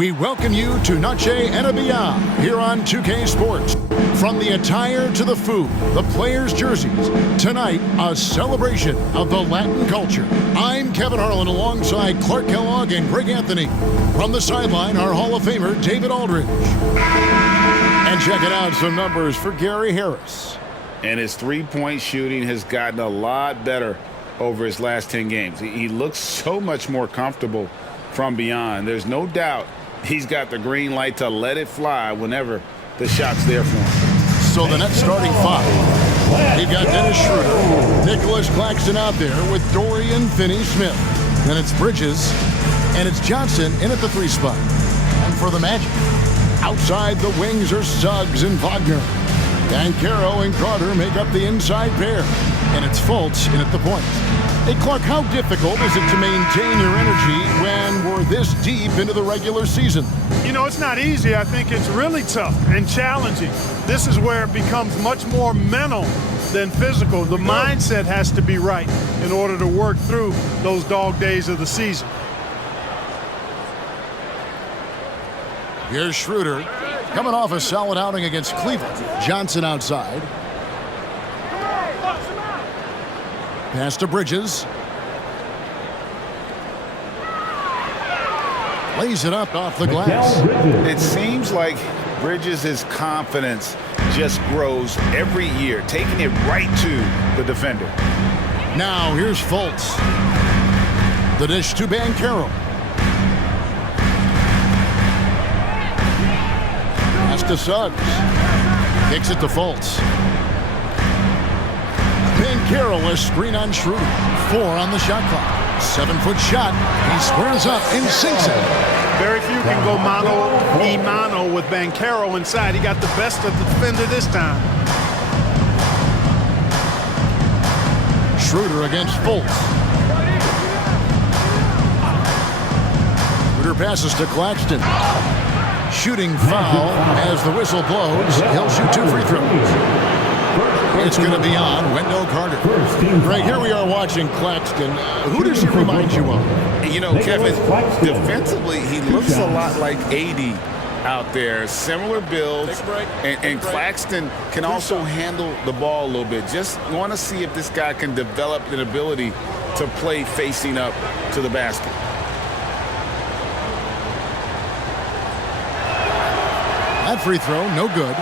We welcome you to Noche and Beyond here on 2K Sports. From the attire to the food, the players' jerseys, tonight a celebration of the Latin culture. I'm Kevin Harlan alongside Clark Kellogg and Greg Anthony. From the sideline, our Hall of Famer, David Aldridge. And checking out some numbers for Gary Harris. And his three-point shooting has gotten a lot better over his last 10 games. He looks so much more comfortable from beyond. There's no doubt he's got the green light to let it fly whenever the shot's there for him. So the Nets starting five. We've got Dennis Schroeder, Nicholas Claxton out there with Dorian Finney-Smith. Then it's Bridges, and it's Johnson in at the three spot. And for the Magic, outside the wings are Suggs and Wagner. Banchero and Carter make up the inside pair. And it's Fultz in at the point. Hey, Clark, how difficult is it to maintain your energy when we're this deep into the regular season? You know, it's not easy. I think it's really tough and challenging. This is where it becomes much more mental than physical. The mindset has to be right in order to work through those dog days of the season. Here's Schroeder coming off a solid outing against Cleveland. Johnson outside. Pass to Bridges. Lays it up off the glass. It seems like Bridges' confidence just grows every year, taking it right to the defender. Now here's Fultz. The dish to Banchero. Pass to Suggs. Kicks it to Fultz. Banchero, a screen on Schroeder. 4 on the shot clock. 7-foot shot. He squares up and sinks it. Very few can go mano with Banchero inside. He got the best of the defender this time. Schroeder against Fultz. Schroeder passes to Claxton. Shooting foul as the whistle blows. He'll shoot 2 free throws. It's going to be on Wendell Carter. Greg, here we are watching Claxton. Who does he remind you of? You know, Kevin, defensively, he looks a lot like AD out there. Similar builds. And Claxton can also handle the ball a little bit. Just want to see if this guy can develop an ability to play facing up to the basket. That free throw, no good.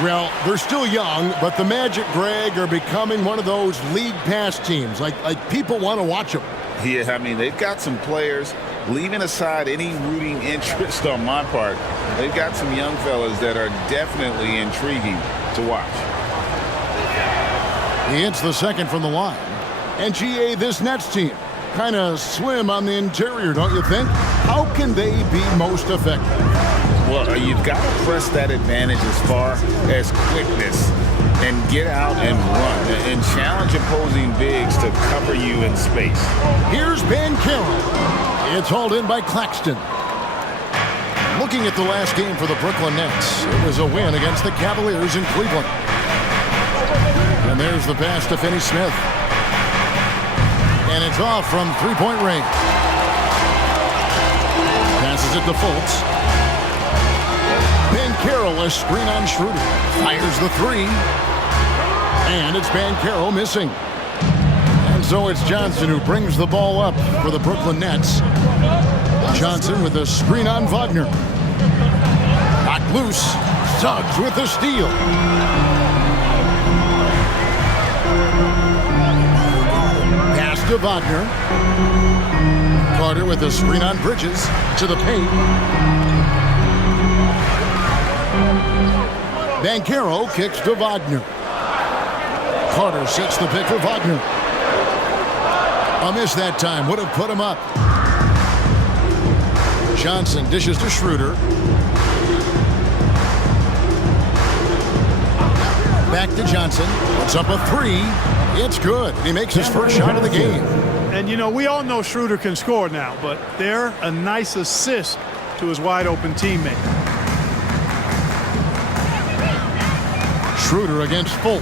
Well, they're still young, but the Magic, Greg, are becoming one of those league pass teams. Like people want to watch them. Yeah, I mean, they've got some players, leaving aside any rooting interest on my part, they've got some young fellas that are definitely intriguing to watch. He hits the second from the line. And GA, this Nets team, kind of slim on the interior, don't you think? How can they be most effective? Well, you've got to press that advantage as far as quickness and get out and run and challenge opposing bigs to cover you in space. Here's Banchero. It's hauled in by Claxton. Looking at the last game for the Brooklyn Nets, it was a win against the Cavaliers in Cleveland. And there's the pass to Finney-Smith. And it's off from three-point range. Passes it to Fultz. Banchero, a screen on Schroeder. Fires the three. And it's Banchero missing. And so it's Johnson who brings the ball up for the Brooklyn Nets. Johnson with a screen on Wagner. Knocked loose. Suggs with the steal. Pass to Wagner. Carter with a screen on Bridges to the paint. Banchero kicks to Wagner. Carter sets the pick for Wagner. A miss that time. Would have put him up. Johnson dishes to Schroeder. Back to Johnson. Puts up a three. It's good. He makes his first shot of the game. And, you know, we all know Schroeder can score now, but they're a nice assist to his wide-open teammate. Schroeder against Fultz.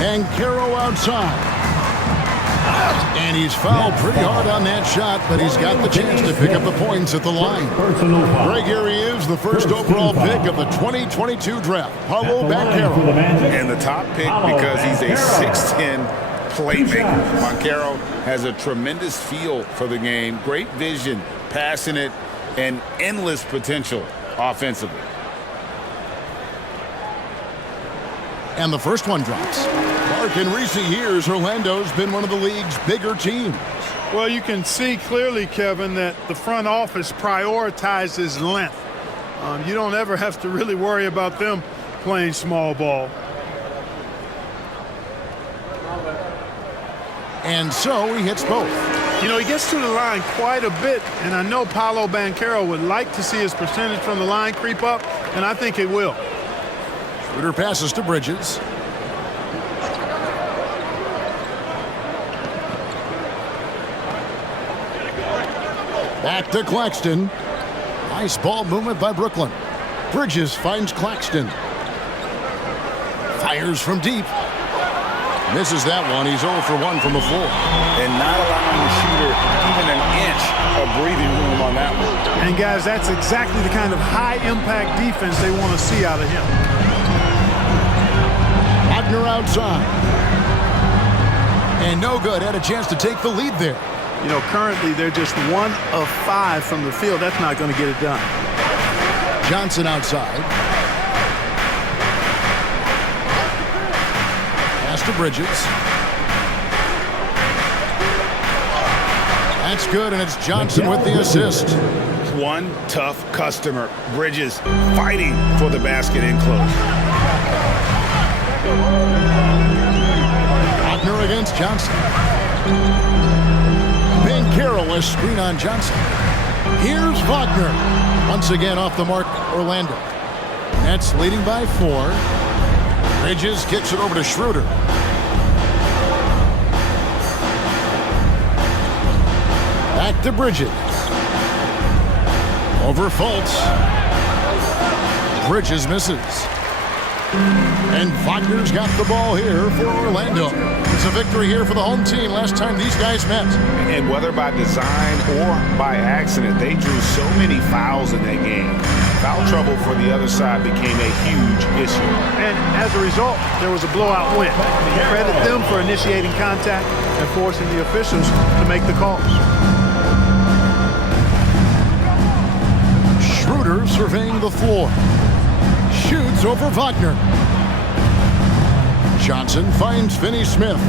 Banchero outside. And he's fouled pretty hard on that shot, but he's got the chance to pick up the points at the line. Greg, here he is, the first overall pick of the 2022 draft, Paolo Banchero. And the top pick because he's a 6'10" playmaker. Banchero has a tremendous feel for the game, great vision, passionate, and endless potential offensively. And the first one drops. Mark, in recent years, Orlando's been one of the league's bigger teams. Well, you can see clearly, Kevin, that the front office prioritizes length. You don't ever have to really worry about them playing small ball. And so he hits both. You know, he gets to the line quite a bit, and I know Paolo Banchero would like to see his percentage from the line creep up, and I think it will. Schroeder passes to Bridges. Back to Claxton. Nice ball movement by Brooklyn. Bridges finds Claxton. Fires from deep. Misses that one. He's 0 for 1 from the floor. And not allowing the shooter even an inch of breathing room on that one. And, guys, that's exactly the kind of high-impact defense they want to see out of him. Wagner outside. And no good. Had a chance to take the lead there. You know, currently they're just 1 of 5 from the field. That's not going to get it done. Johnson outside. Pass to Bridges. That's good, and it's Johnson with the assist. One tough customer. Bridges fighting for the basket in close. Wagner against Johnson. Banchero a screen on Johnson. Here's Wagner. Once again off the mark, Orlando. Nets leading by 4. Bridges kicks it over to Schroeder. Back to Bridges. Over Fultz. Bridges misses. And Wagner's got the ball here for Orlando. It's a victory here for the home team last time these guys met. And whether by design or by accident, they drew so many fouls in that game. Foul trouble for the other side became a huge issue. And as a result, there was a blowout win. Credit them for initiating contact and forcing the officials to make the calls. Schroeder surveying the floor. Shoots over Wagner. Johnson finds Finney-Smith.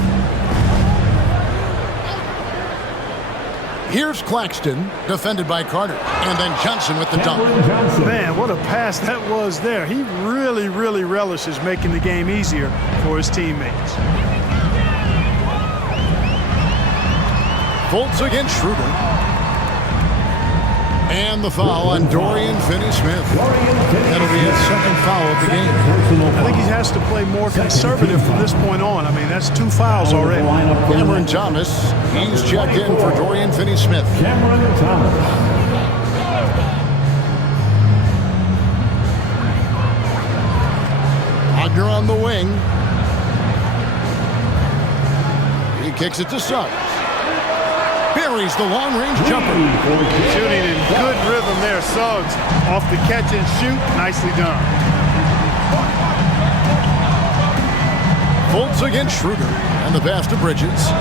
Here's Claxton, defended by Carter. And then Johnson with the dunk. Man, what a pass that was there. He really, really relishes making the game easier for his teammates. Fultz against Schroeder. And the foul on Dorian Finney-Smith. That'll be his second foul of the game. I think he has to play more conservative from this point on. I mean, that's 2 fouls already. Cameron Thomas, he's checked in for Dorian Finney-Smith. Cameron Thomas. Wagner on the wing. He kicks it to Suggs. Buries the long-range jumper. Shooting in good rhythm there. Suggs off the catch and shoot. Nicely done. Fultz against Schroeder. And the pass to Bridges.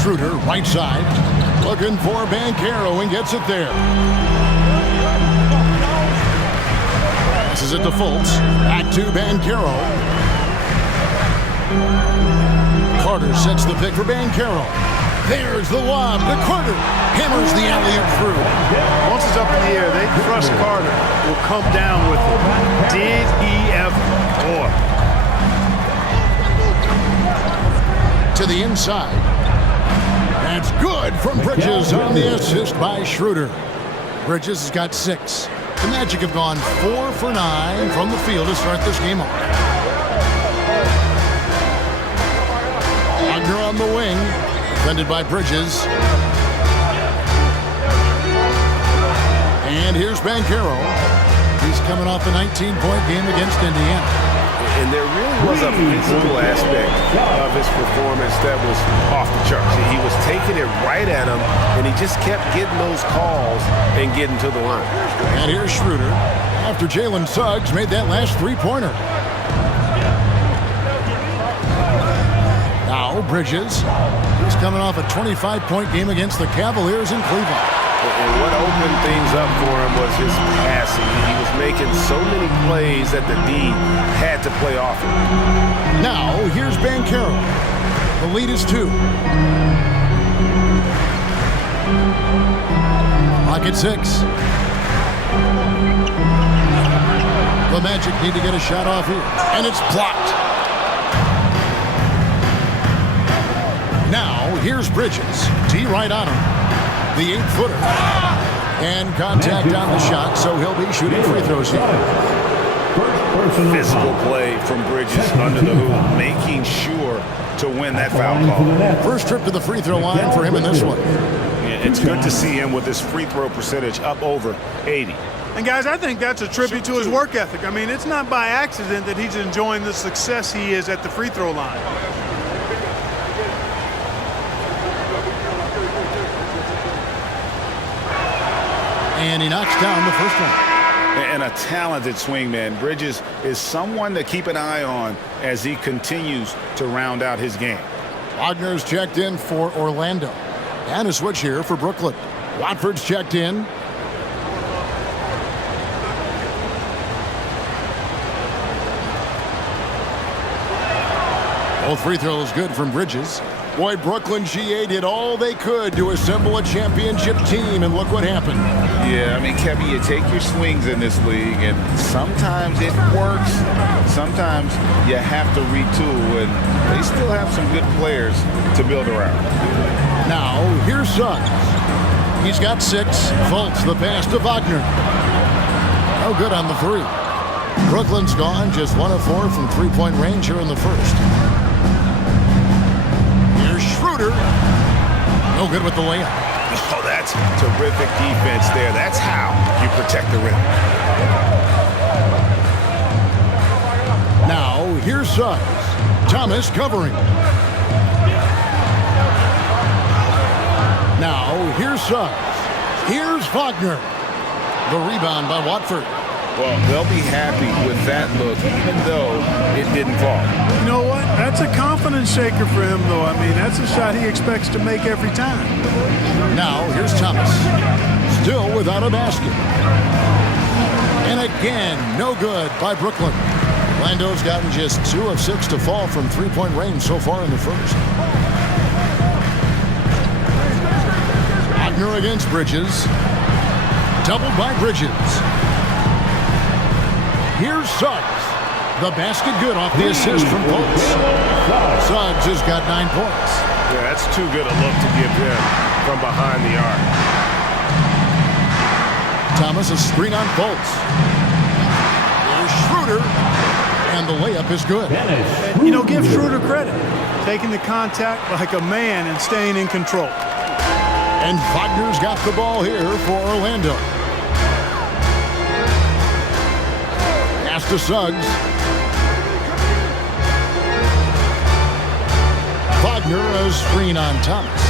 Schroeder, right side. Looking for Banchero and gets it there. Passes it to Fultz. Back to Banchero. Carter sets the pick for Banchero. There's the lob to Carter. Hammers the alley-oop through. Once it's up in the air, they trust Carter will come down with it. Did he ever? Boy. To the inside. That's good from Bridges on the assist by Schroeder. Bridges has got 6. The Magic have gone 4 for 9 from the field to start this game off. Wagner on the wing, defended by Bridges. And here's Banchero. He's coming off a 19-point game against Indiana. And there really was a physical aspect of his performance that was off the charts. He was taking it right at him, and he just kept getting those calls and getting to the line. And here's Schroeder after Jalen Suggs made that last three-pointer. Now Bridges. He's coming off a 25-point game against the Cavaliers in Cleveland. And what opened things up for him was his passing. He was making so many plays that the D had to play off him. Now, here's Banchero. The lead is 2. Clock at 6. The Magic need to get a shot off here. And it's blocked. Now, here's Bridges. T right on him. The 8-footer. And contact on the shot, so he'll be shooting free throws here. Physical play from Bridges under the hoop, making sure to win that foul call. First trip to the free throw line for him in this one. Yeah, it's good to see him with his free throw percentage up over 80. And guys, I think that's a tribute to his work ethic. I mean, it's not by accident that he's enjoying the success he is at the free throw line. And he knocks down the first one. And a talented swingman. Bridges is someone to keep an eye on as he continues to round out his game. Wagner's checked in for Orlando. And a switch here for Brooklyn. Watford's checked in. Both free throws good from Bridges. Boy, Brooklyn GA did all they could to assemble a championship team, and look what happened. Yeah, I mean, Kevin, you take your swings in this league, and sometimes it works. Sometimes you have to retool, and they still have some good players to build around. Now, here's Suggs. He's got 6. Fultz, the pass to Wagner. No good on the 3. Brooklyn's gone just 1 of 4 from three-point range here in the first. Schroeder. No good with the layup. Oh, that's terrific defense there. That's how you protect the rim. Now, here's Suggs. Thomas covering. Now, here's Suggs. Here's Wagner. The rebound by Watford. Well, they'll be happy with that look, even though it didn't fall. You know what? That's a confidence shaker for him, though. I mean, that's a shot he expects to make every time. Now, here's Thomas. Still without a basket. And again, no good by Brooklyn. Orlando's gotten just 2 of 6 to fall from three-point range so far in the first. Wagner against Bridges. Doubled by Bridges. Here's Suggs. The basket good off the assist from Fultz. Suggs has got 9 points. Yeah, that's too good a look to give him from behind the arc. Thomas a screen on Fultz. There's Schroeder. And the layup is good. And, you know, give Schroeder credit. Taking the contact like a man and staying in control. And Wagner's got the ball here for Orlando. Pass to Suggs. Wagner a screen on Thomas.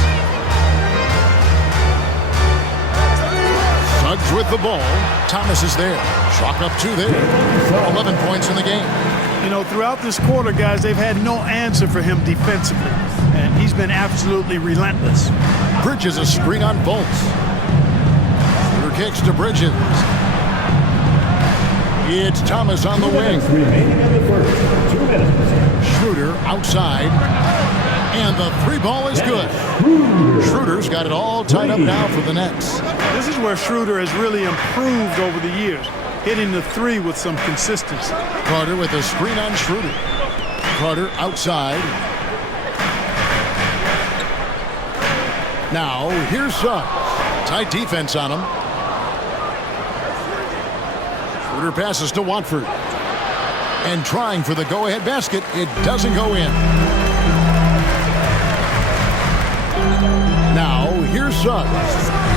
Suggs with the ball. Thomas is there. Chalk up 2 there. 11 points in the game. You know, throughout this quarter, guys, they've had no answer for him defensively. And he's been absolutely relentless. Bridges a screen on Fultz. Schroeder kicks to Bridges. It's Thomas on the wing. Remaining in the first, 2 minutes. Schroeder outside. And the 3 ball is good. Schroeder's got it all tied up now for the Nets. This is where Schroeder has really improved over the years, hitting the 3 with some consistency. Carter with a screen on Schroeder. Carter outside. Now, here's Suggs. Tight defense on him. Schroeder passes to Watford. And trying for the go-ahead basket. It doesn't go in. Now, here's Suggs.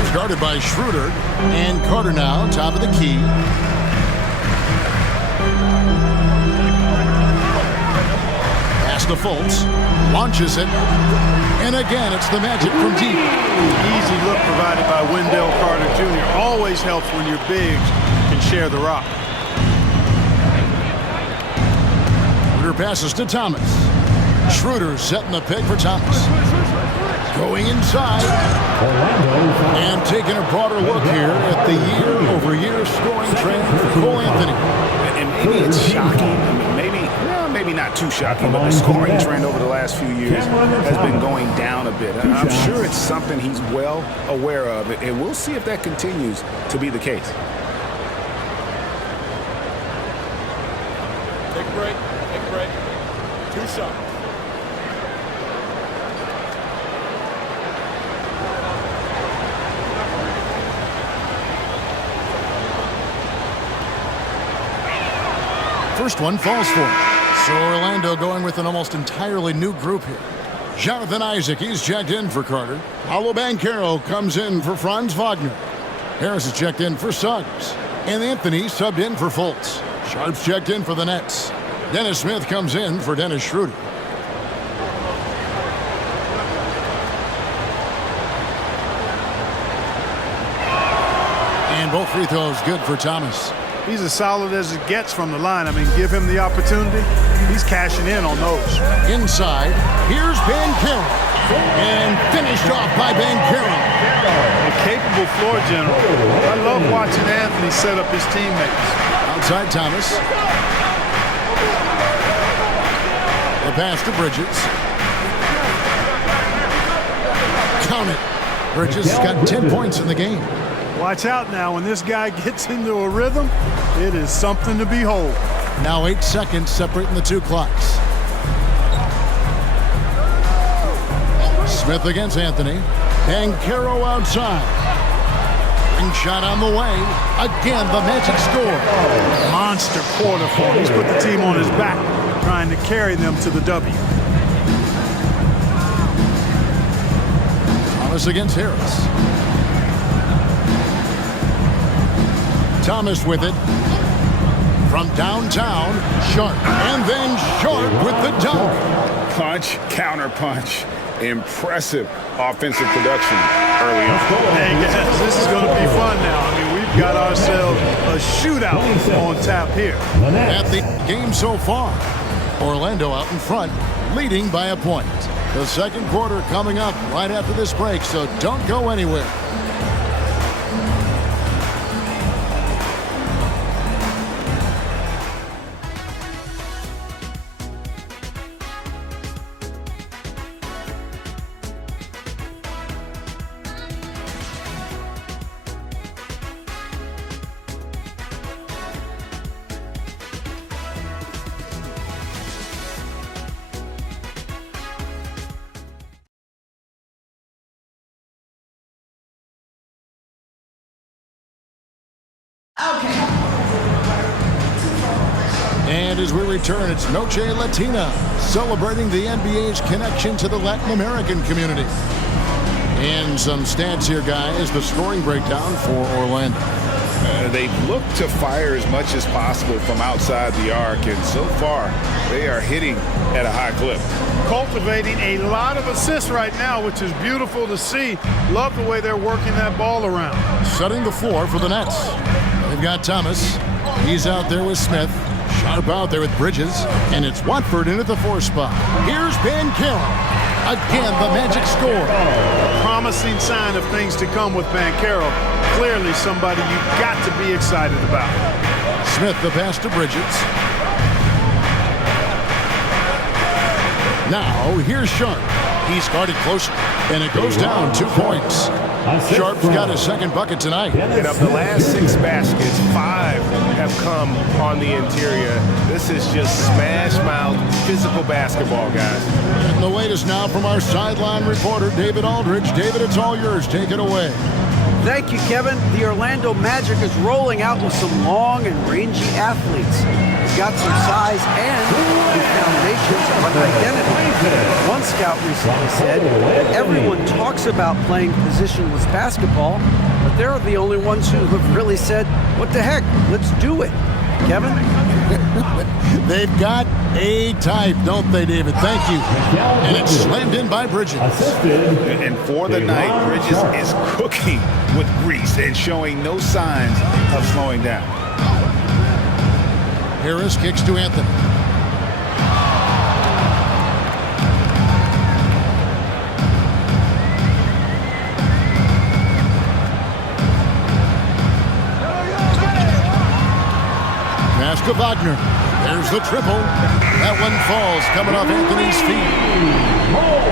He's guarded by Schroeder. And Carter now, top of the key. to Fultz. Launches it. And again, it's the Magic from deep. Easy look provided by Wendell Carter Jr. Always helps when your bigs can share the rock. Schroeder passes to Thomas. Schroeder setting the pick for Thomas. Going inside. And taking a broader look here at the year-over-year scoring trend for Cole Anthony. And maybe it's shocking. I mean, maybe not too shocking, but the scoring trend over the last few years has been going down a bit. I'm sure it's something he's well aware of, and we'll see if that continues to be the case. Take a break. Take a break. 2 shots. First one falls for him. So Orlando going with an almost entirely new group here. Jonathan Isaac, he's checked in for Carter. Paolo Banchero comes in for Franz Wagner. Harris is checked in for Suggs. And Anthony subbed in for Fultz. Sharp's checked in for the Nets. Dennis Smith comes in for Dennis Schroeder. And both free throws good for Thomas. He's as solid as it gets from the line. I mean, give him the opportunity. He's cashing in on those. Inside, here's Banchero. And finished off by Banchero. A capable floor general. I love watching Anthony set up his teammates. Outside Thomas. The pass to Bridges. Count it. Bridges has got 10 points in the game. Watch out now. When this guy gets into a rhythm, it is something to behold. Now 8 seconds separating the two clocks. Smith against Anthony. Banchero outside. Ring shot on the way. Again, the Magic score. Monster quarter for him. He's put the team on his back, trying to carry them to the W. Thomas against Harris. Thomas with it. From downtown, Sharp. And then Sharp with the dunk. Punch, counter punch. Impressive offensive production early on. Hey guys, this is going to be fun now. I mean, we've got ourselves a shootout on tap here. At the game so far, Orlando out in front, leading by a point. The second quarter coming up right after this break, so don't go anywhere. And as we return, it's Noche Latina, celebrating the NBA's connection to the Latin American community. And some stats here, guys, the scoring breakdown for Orlando. They've looked to fire as much as possible from outside the arc, and so far, they are hitting at a high clip. Cultivating a lot of assists right now, which is beautiful to see. Love the way they're working that ball around. Setting the floor for the Nets. They've got Thomas. He's out there with Smith. Sharp out there with Bridges. And it's Watford in at the 4 spot. Here's Banchero. Again, the Magic score. Promising sign of things to come with Banchero. Clearly somebody you've got to be excited about. Smith the pass to Bridges. Now, here's Sharp. He's guarded closer, and it goes down 2 points. Sharp's got his second bucket tonight. And of the last 6 baskets, 5 have come on the interior. This is just smash mouth physical basketball, guys. And the latest now from our sideline reporter, David Aldridge. David, it's all yours. Take it away. Thank you, Kevin. The Orlando Magic is rolling out with some long and rangy athletes. They've got some size and the foundations of an identity. One scout recently said that everyone talks about playing positionless basketball, but they're the only ones who have really said, what the heck, let's do it. Kevin? They've got a type, don't they, David? Thank you. And it's slammed in by Bridges. And for the night, Bridges is cooking with grease and showing no signs of slowing down. Harris kicks to Anthony. Pass to Wagner. There's the triple. That one falls, coming off Anthony's feet.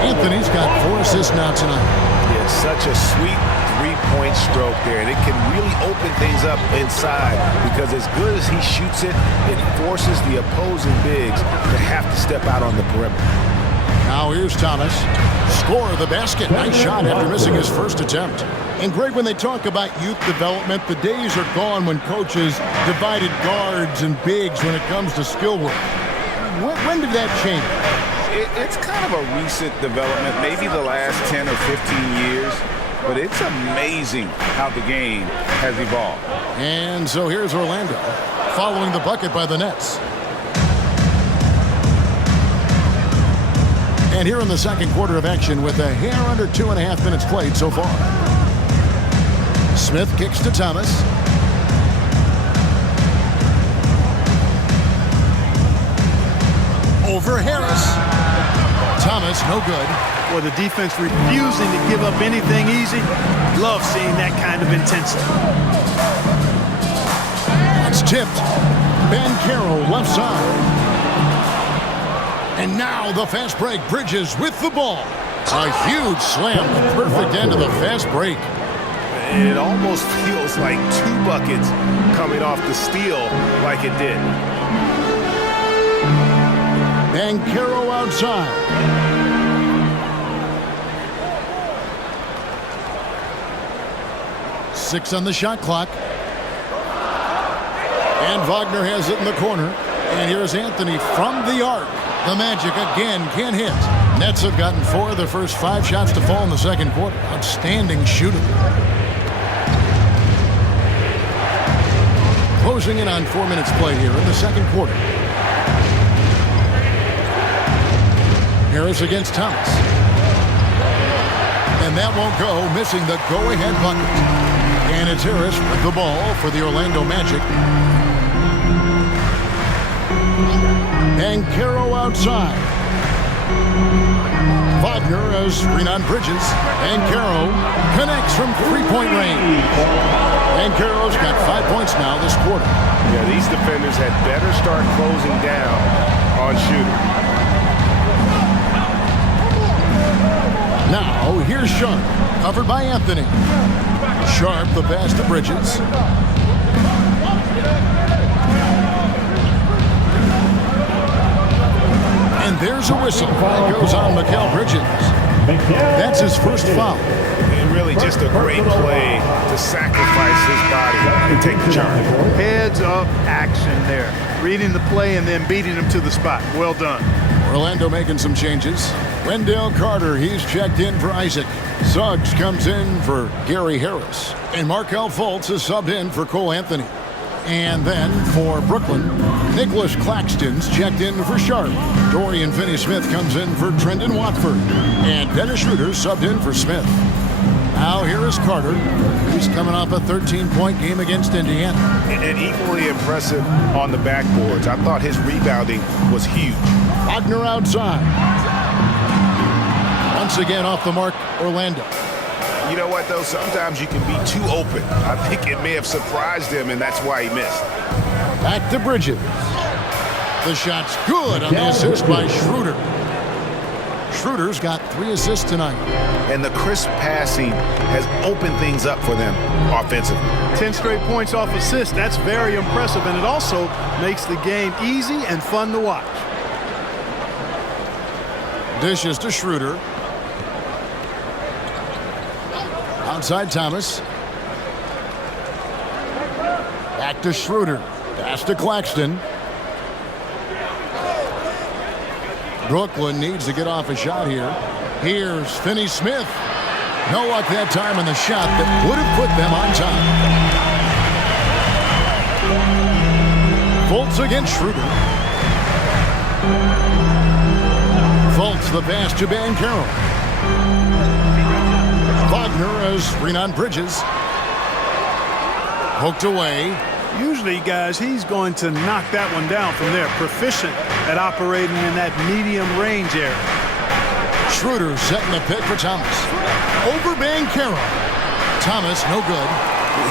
Anthony's got 4 assists now tonight. Yeah, such a sweet three-point stroke there. And it can really open things up inside because as good as he shoots it, it forces the opposing bigs to have to step out on the perimeter. Now here's Thomas. Score of the basket. Nice shot after missing his first attempt. And Greg, when they talk about youth development, the days are gone when coaches divided guards and bigs when it comes to skill work. When did that change? It's kind of a recent development, maybe the last 10 or 15 years, but it's amazing how the game has evolved. And so here's Orlando, following the bucket by the Nets. And here in the second quarter of action with a hair under 2.5 minutes played so far. Smith kicks to Thomas. Over Harris. Thomas, no good. Well, the defense refusing to give up anything easy. Love seeing that kind of intensity. It's tipped. Ben Carroll left side. And now the fast break. Bridges with the ball. A huge slam. The perfect end of the fast break. And it almost feels like 2 buckets coming off the steal like it did. Banchero outside. Six on the shot clock. And Wagner has it in the corner. And here's Anthony from the arc. The Magic again can't hit. Nets have gotten 4 of the first 5 shots to fall in the second quarter. Outstanding shooting. Closing in on 4 minutes played here in the second quarter. Harris against Thomas. And that won't go, missing the go-ahead bucket. And it's Harris with the ball for the Orlando Magic. Banchero outside. Wagner as screen on Bridges. Banchero connects from three-point range. Banchero's got 5 points now this quarter. Yeah, these defenders had better start closing down on shooting. Now, here's Sharp, covered by Anthony. Sharp, the pass to Bridges. And there's a whistle. That goes on Mikal Bridges. That's his first foul. And really just a great play to sacrifice his body and take the charge. Heads-up action there. Reading the play and then beating him to the spot. Well done. Orlando making some changes. Wendell Carter, he's checked in for Isaac. Suggs comes in for Gary Harris. And Markelle Fultz is subbed in for Cole Anthony. And then for Brooklyn, Nicholas Claxton's checked in for Sharp. Dorian Finney-Smith comes in for Trendon Watford. And Dennis Schroeder subbed in for Smith. Now here is Carter. He's coming off a 13-point game against Indiana. And equally impressive on the backboards. I thought his rebounding was huge. Wagner outside. Once again off the mark, Orlando. You know what, though? Sometimes you can be too open. I think it may have surprised him, and that's why he missed. Back to Bridges. The shot's good on the assist by Schroeder. Schroeder's got 3 assists tonight. And the crisp passing has opened things up for them offensively. 10 straight points off assist. That's very impressive, and it also makes the game easy and fun to watch. Dishes to Schroeder. Outside Thomas. Back to Schroeder. Pass to Claxton. Brooklyn needs to get off a shot here. Here's Finney-Smith. No luck that time on the shot that would have put them on top. Fultz against Schroeder. Fultz the pass to Banchero. Wagner as Renan Bridges. Poked away. Usually, guys, he's going to knock that one down from there. Proficient at operating in that medium range area. Schroeder setting the pick for Thomas. Over Banchero. Thomas, no good.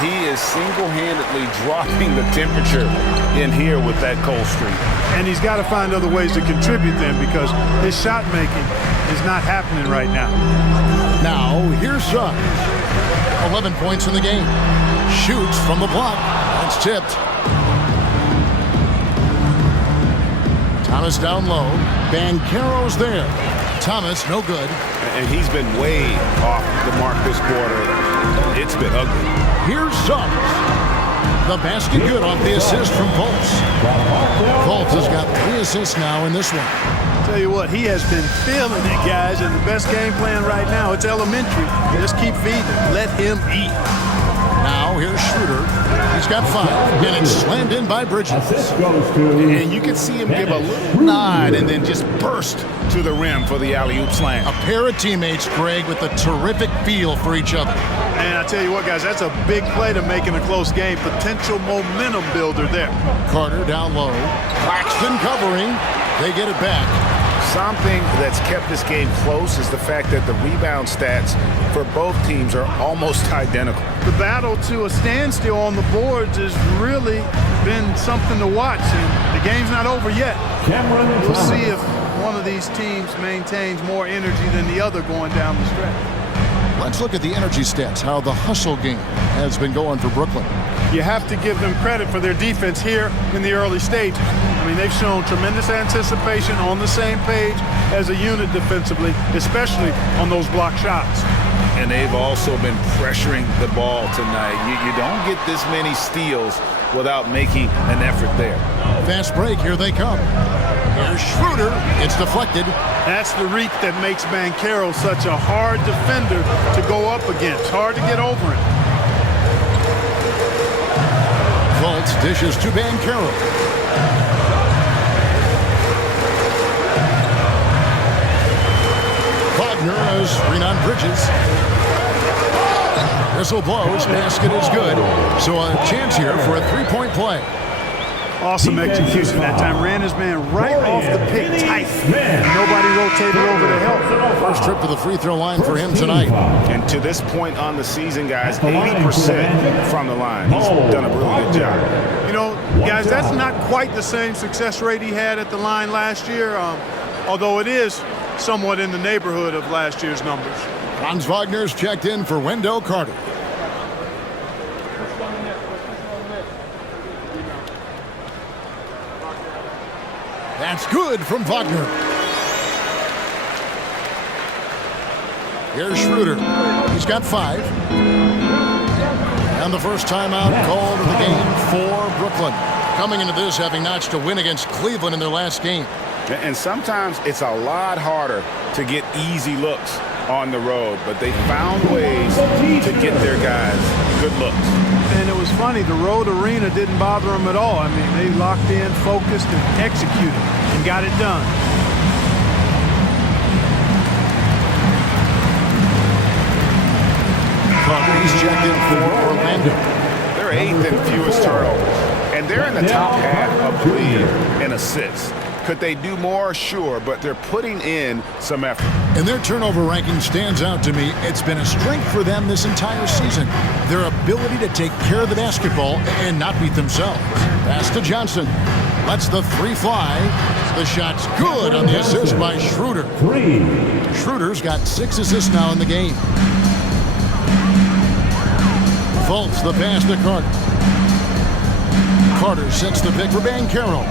He is single-handedly dropping the temperature in here with that cold streak. And he's got to find other ways to contribute then, because his shot making is not happening right now. Now, here's Suggs. 11 points in the game. Shoots from the block. That's tipped. Thomas down low. Banchero's there. Thomas, no good. And he's been way off the mark this quarter. It's been ugly. Here's Suggs. The basket good off the assist from Fultz. Fultz has got 3 assists now in this one. Tell you what, he has been feeling it, guys, and the best game plan right now, it's elementary. Just keep feeding him. Let him eat. Now here's Schroeder. He's got 5, and it's slammed in by Bridges. And you can see him give a little nod and then just burst to the rim for the alley-oop slam. A pair of teammates, Greg, with a terrific feel for each other. And I tell you what, guys, that's a big play to make in a close game. Potential momentum builder there. Carter down low. Claxton covering. They get it back. Something that's kept this game close is the fact that the rebound stats for both teams are almost identical. The battle to a standstill on the boards has really been something to watch, and the game's not over yet. We'll see if one of these teams maintains more energy than the other going down the stretch. Let's look at the energy stats, how the hustle game has been going for Brooklyn. You have to give them credit for their defense here in the early stages. I mean, they've shown tremendous anticipation, on the same page as a unit defensively, especially on those block shots. And they've also been pressuring the ball tonight. You don't get this many steals without making an effort there. Fast break, here they come. Here's Schroeder. It's deflected. That's the reek that makes Banchero such a hard defender to go up against. Hard to get over him. Fultz dishes to Banchero. Wagner as Renan Bridges. Whistle blows. Basket is good. So a chance here for a 3-point play. Awesome execution that time. Ran his man right off the pick tight. Nobody rotated over to help. First trip to the free throw line for him tonight. And to this point on the season, guys, 80% from the line. He's done a really good job. You know, guys, that's not quite the same success rate he had at the line last year, although it is somewhat in the neighborhood of last year's numbers. Franz Wagner's checked in for Wendell Carter. That's good from Wagner. Here's Schroeder. He's got 5. And the first timeout called of the game for Brooklyn. Coming into this having notched a win against Cleveland in their last game. And sometimes it's a lot harder to get easy looks on the road, but they found ways to get their guys good looks. And it was funny, the road arena didn't bother them at all. I mean, they locked in, focused, and executed, and got it done. He's checked in for Orlando. They're 8th in fewest turnovers, and they're in the top half of the league in assists. Could they do more? Sure, but they're putting in some effort. And their turnover ranking stands out to me. It's been a strength for them this entire season. Their ability to take care of the basketball and not beat themselves. Pass to Johnson. Lets the 3 fly. The shot's good on the assist by Schroeder. Schroeder's got 6 assists now in the game. Fultz the pass to Carter. Carter sets the pick for Banchero.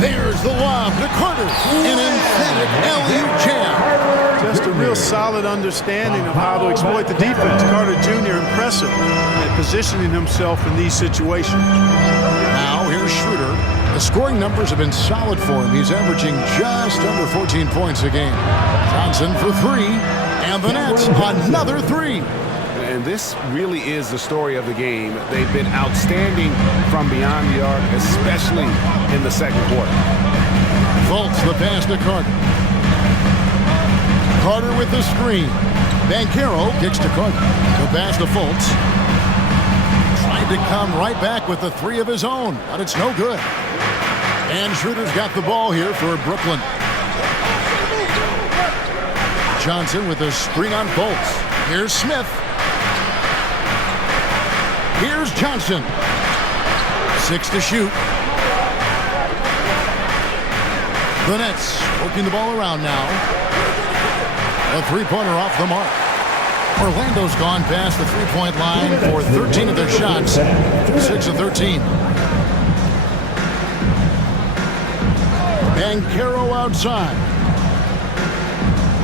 There's the lob to Carter. An emphatic alley-oop jam. Just a real solid understanding of how to exploit the defense. Carter Jr. impressive at positioning himself in these situations. Now here's Schroeder. The scoring numbers have been solid for him. He's averaging just under 14 points a game. Johnson for 3. And the Nets another 3. And and this really is the story of the game. They've been outstanding from beyond the arc, especially in the second quarter. Fultz, the pass to Carter. Carter with the screen. Banchero kicks to Carter. The pass to Fultz. Tried to come right back with the three of his own, but it's no good. And Schroeder's got the ball here for Brooklyn. Johnson with a screen on Fultz. Here's Smith. Here's Johnson. 6 to shoot. The Nets working the ball around now. A three-pointer off the mark. Orlando's gone past the three-point line for 13 of their shots. 6 of 13. Banchero outside.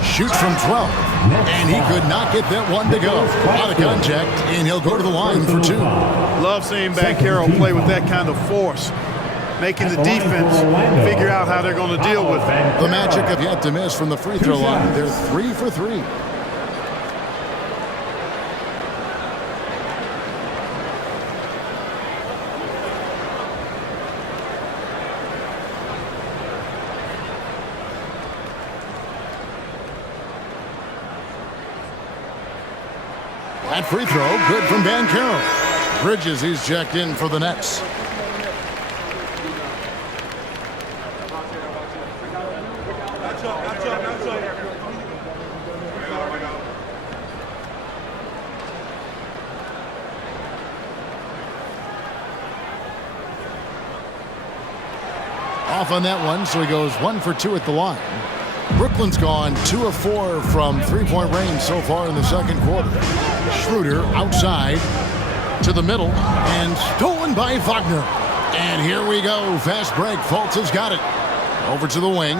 Shoots from 12. And he could not get that one to go. Out of contact, and he'll go to the line for 2. Love seeing Banchero play with that kind of force, making the defense figure out how they're going to deal with it. The Magic have yet to miss from the free throw line. They're 3 for 3. That free throw, good from Banchero. Bridges, he's checked in for the Nets. Off on that one, so he goes 1 for 2 at the line. Brooklyn's gone 2 of 4 from three-point range so far in the second quarter. Schroeder outside to the middle and stolen by Wagner. And here we go. Fast break. Fultz has got it. Over to the wing.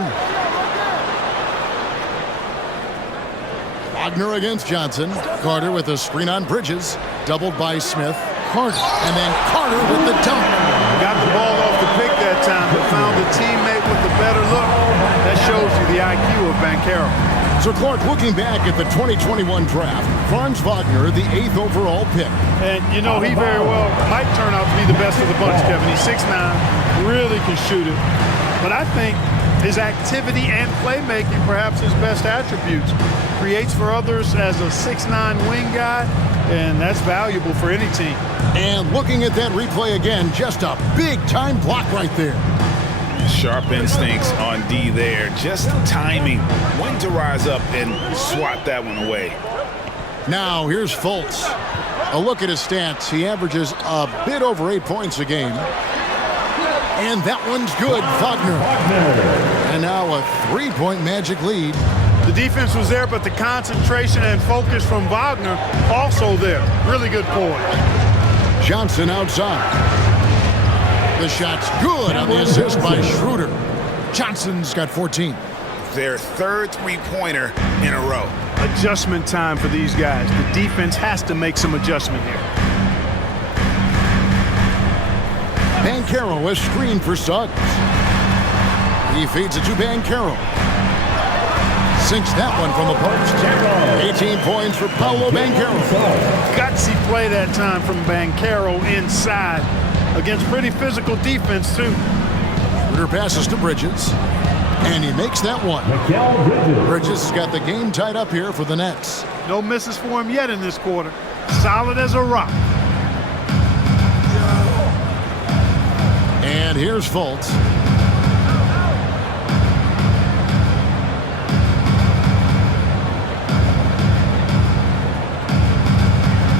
Wagner against Johnson. Carter with a screen on Bridges. Doubled by Smith. Carter. And then Carter with the dunk. Got the ball off the pick that time, but found a teammate with a better look. That shows you the IQ of Banchero. So, Clark, looking back at the 2021 draft, Franz Wagner, the 8th overall pick. And, you know, he very well might turn out to be the best of the bunch, Kevin. He's 6'9", really can shoot it. But I think his activity and playmaking, perhaps his best attributes. Creates for others as a 6'9" wing guy, and that's valuable for any team. And looking at that replay again, just a big-time block right there. Sharp instincts on D there. Just timing when to rise up and swat that one away. Now, here's Fultz. A look at his stats. He averages a bit over 8 points a game. And that one's good, Wagner. And now a three-point Magic lead. The defense was there, but the concentration and focus from Wagner also there. Really good poise. Johnson outside. The shot's good on the assist by Schroeder. Johnson's got 14. Their third three-pointer in a row. Adjustment time for these guys. The defense has to make some adjustment here. Banchero, a screen for Suggs. He feeds it to Banchero. Sinks that one from the post. 18 points for Paolo Banchero. Gutsy play that time from Banchero inside against pretty physical defense, too. Schroeder passes to Bridges, and he makes that one. Bridges has got the game tied up here for the Nets. No misses for him yet in this quarter. Solid as a rock. And here's Fultz.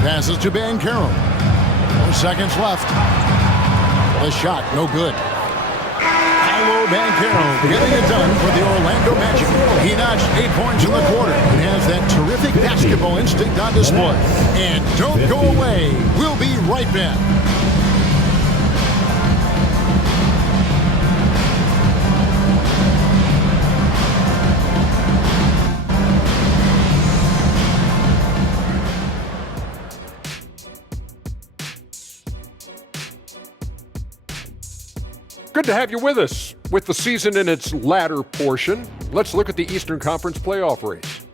Passes to Banchero. 4 seconds left. The shot, no good. Paolo Banchero getting it done for the Orlando Magic. He notched 8 points in the quarter and has that terrific basketball instinct on display. And don't go away. We'll be right back. Good to have you with us. With the season in its latter portion, let's look at the Eastern Conference playoff race.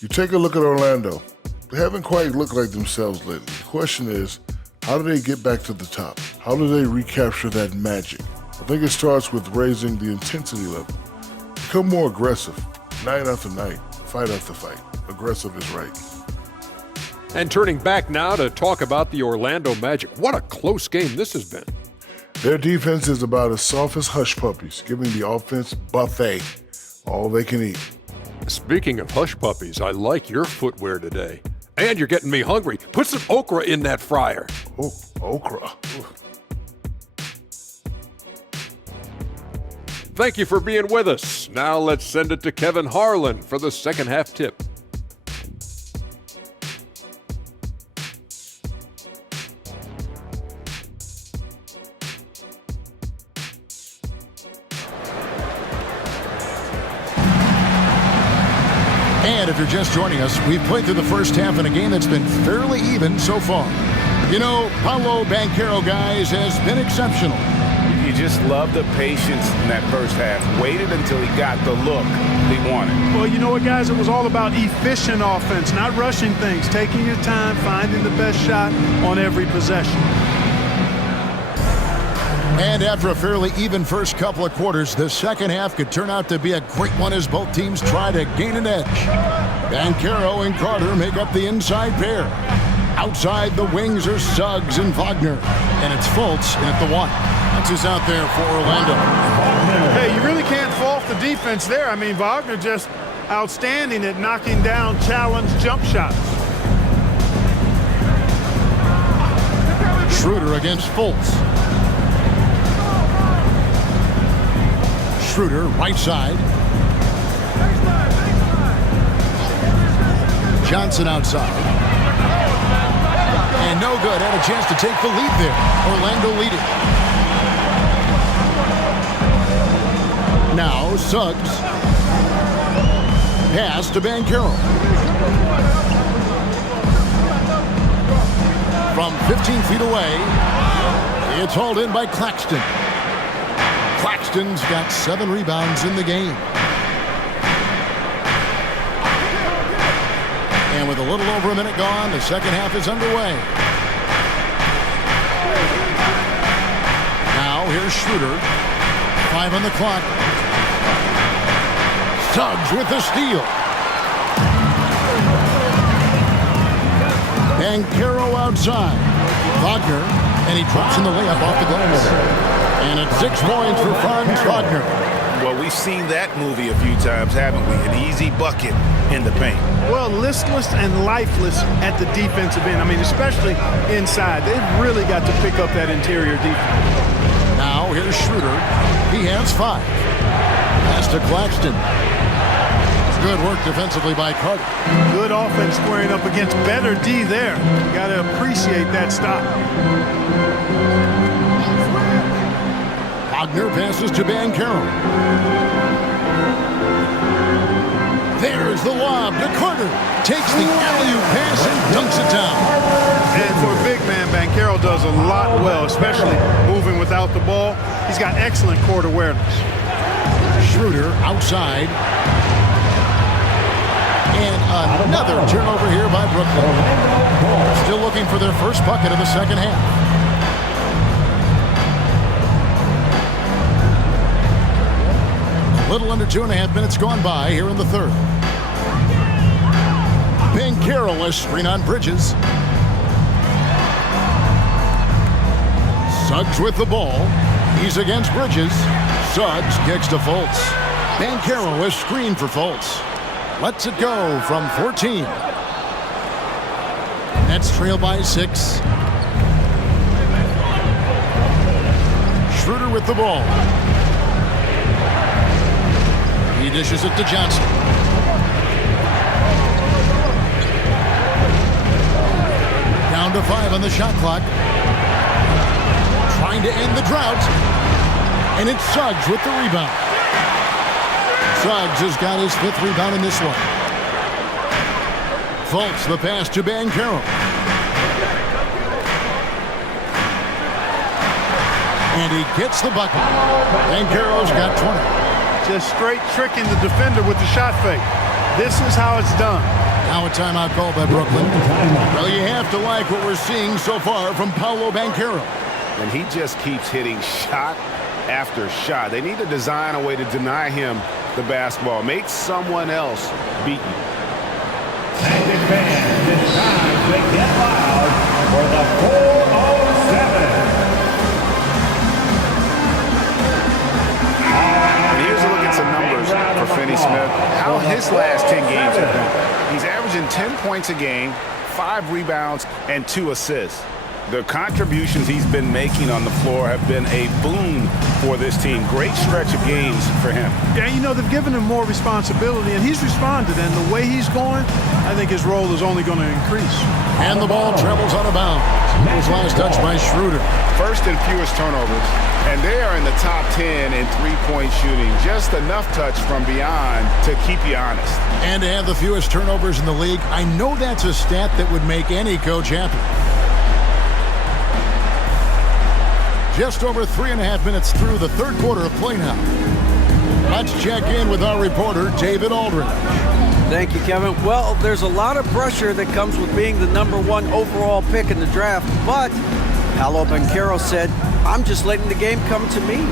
You take a look at Orlando. They haven't quite looked like themselves lately. The question is, how do they get back to the top? How do they recapture that magic? I think it starts with raising the intensity level. Become more aggressive, night after night, fight after fight. Aggressive is right. And turning back now to talk about the Orlando Magic. What a close game this has been. Their defense is about as soft as hush puppies, giving the offense buffet, all they can eat. Speaking of hush puppies, I like your footwear today. And you're getting me hungry. Put some okra in that fryer. Oh, okra. Ooh. Thank you for being with us. Now let's send it to Kevin Harlan for the second half tip. And if you're just joining us, we've played through the first half in a game that's been fairly even so far. You know, Paolo Banchero, guys, has been exceptional. You just love the patience in that first half. Waited until he got the look he wanted. Well, you know what, guys? It was all about efficient offense, not rushing things, taking your time, finding the best shot on every possession. And after a fairly even first couple of quarters, the second half could turn out to be a great one as both teams try to gain an edge. Banchero and Carter make up the inside pair. Outside the wings are Suggs and Wagner. And it's Fultz in at the one. That's who's out there for Orlando. Hey, you really can't fault the defense there. I mean, Wagner just outstanding at knocking down challenge jump shots. Schroeder against Fultz. Schroeder, right side. Johnson outside. And no good. Had a chance to take the lead there. Orlando leading. Now Suggs. Pass to Banchero. From 15 feet away, it's hauled in by Claxton. Claxton's got 7 rebounds in the game. And with a little over a minute gone, the second half is underway. Now here's Schroeder. 5 on the clock. Suggs with the steal. Banchero outside. Wagner, and he drops in the layup off the glass. And it's 6 points for Franz Wagner. Well, we've seen that movie a few times, haven't we? An easy bucket in the paint. Well, listless and lifeless at the defensive end. I mean, especially inside. They've really got to pick up that interior defense. Now here's Schroeder. He has 5. Pass to Claxton. Good work defensively by Carter. Good offense squaring up against better D there. You got to appreciate that stop. Wagner passes to Banchero. There's the lob to Carter. Takes the alley-oop pass and dunks it down. And for a big man, Banchero does a lot well, especially moving without the ball. He's got excellent court awareness. Schroeder outside. And another turnover here by Brooklyn. Still looking for their first bucket of the second half. A little under 2.5 minutes gone by here in the third. Banchero, a screen on Bridges. Suggs with the ball. He's against Bridges. Suggs kicks to Fultz. Banchero, a screen for Fultz. Lets it go from 14. Nets trail by 6. Schroeder with the ball. He dishes it to Johnson. Down to 5 on the shot clock. Trying to end the drought. And it's Suggs with the rebound. Suggs has got his 5th rebound in this one. Fultz the pass to Banchero. And he gets the bucket. Banchero's got 20. Just straight tricking the defender with the shot fake. This is how it's done. Now a timeout called by Brooklyn. Well, you have to like what we're seeing so far from Paolo Banchero. And he just keeps hitting shot after shot. They need to design a way to deny him the basketball. Make someone else beat you. Active fans, it's time to get loud for the 407. Here's a look at some numbers for Finney Smith. How his last 10 games have been. He's averaging 10 points a game, 5 rebounds, and 2 assists. The contributions he's been making on the floor have been a boon for this team. Great stretch of games for him. Yeah, you know, they've given him more responsibility, and he's responded. And the way he's going, I think his role is only going to increase. And the ball travels out of bounds. It was last touch by Schroeder. First and fewest turnovers, and they are in the top 10 in three-point shooting. Just enough touch from beyond to keep you honest. And to have the fewest turnovers in the league, I know that's a stat that would make any coach happy. Just over 3.5 minutes through the third quarter of play now. Let's check in with our reporter, David Aldridge. Thank you, Kevin. Well, there's a lot of pressure that comes with being the #1 overall pick in the draft, but Paolo Banchero said, I'm just letting the game come to me.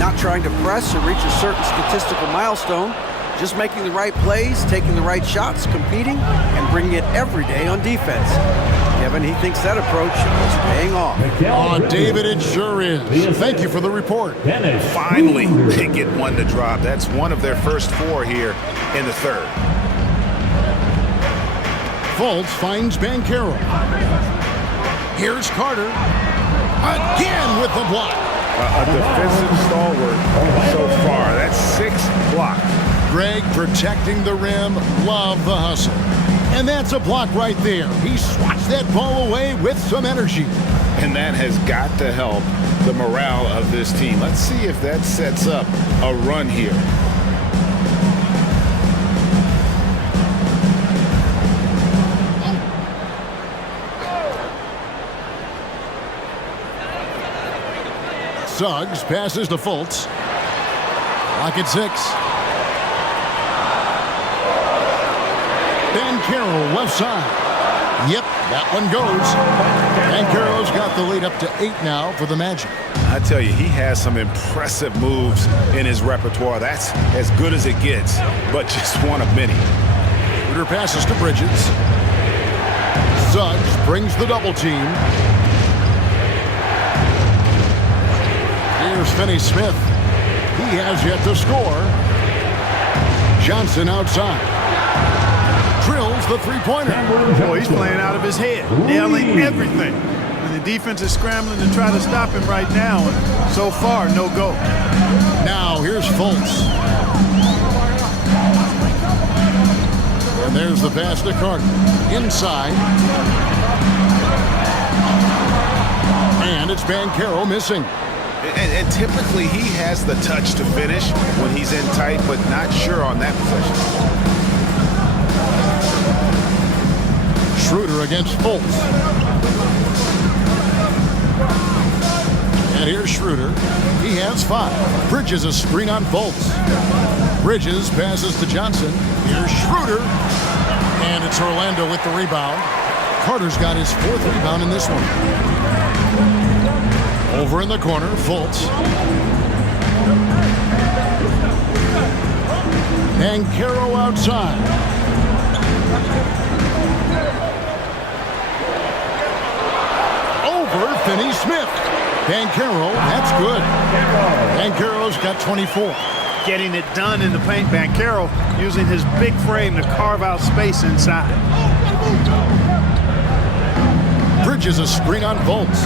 Not trying to press or reach a certain statistical milestone, just making the right plays, taking the right shots, competing, and bringing it every day on defense. Kevin, he thinks that approach is paying off. Oh, David, it sure is. Thank you for the report. Finally, they get one to drop. That's one of their first 4 here in the third. Fultz finds Banchero. Here's Carter. Again with the block. A defensive stalwart so far. That's 6 blocks. Greg protecting the rim. Love the hustle. And that's a block right there. He swats that ball away with some energy. And that has got to help the morale of this team. Let's see if that sets up a run here. Suggs passes to Fultz. Lock at 6. Banchero left side. Yep, that one goes. Banchero's got the lead up to 8 now for the Magic. I tell you, he has some impressive moves in his repertoire. That's as good as it gets, but just one of many. Schroeder passes to Bridges. Suggs brings the double team. Here's Finney Smith. He has yet to score. Johnson outside. Drills the three-pointer. Boy, he's playing out of his head, nailing everything. And the defense is scrambling to try to stop him right now, and so far, no go. Now, here's Fultz. And there's the pass to Carter. Inside. And it's Banchero missing. And typically, he has the touch to finish when he's in tight, but not sure on that possession. Schroeder against Fultz. And here's Schroeder. He has 5. Bridges a screen on Fultz. Bridges passes to Johnson. Here's Schroeder. And it's Orlando with the rebound. Carter's got his 4th rebound in this one. Over in the corner, Fultz. Banchero outside. Over Finney Smith. Banchero, that's good. Banchero's got 24. Getting it done in the paint, Banchero using his big frame to carve out space inside. Bridges a screen on Fultz.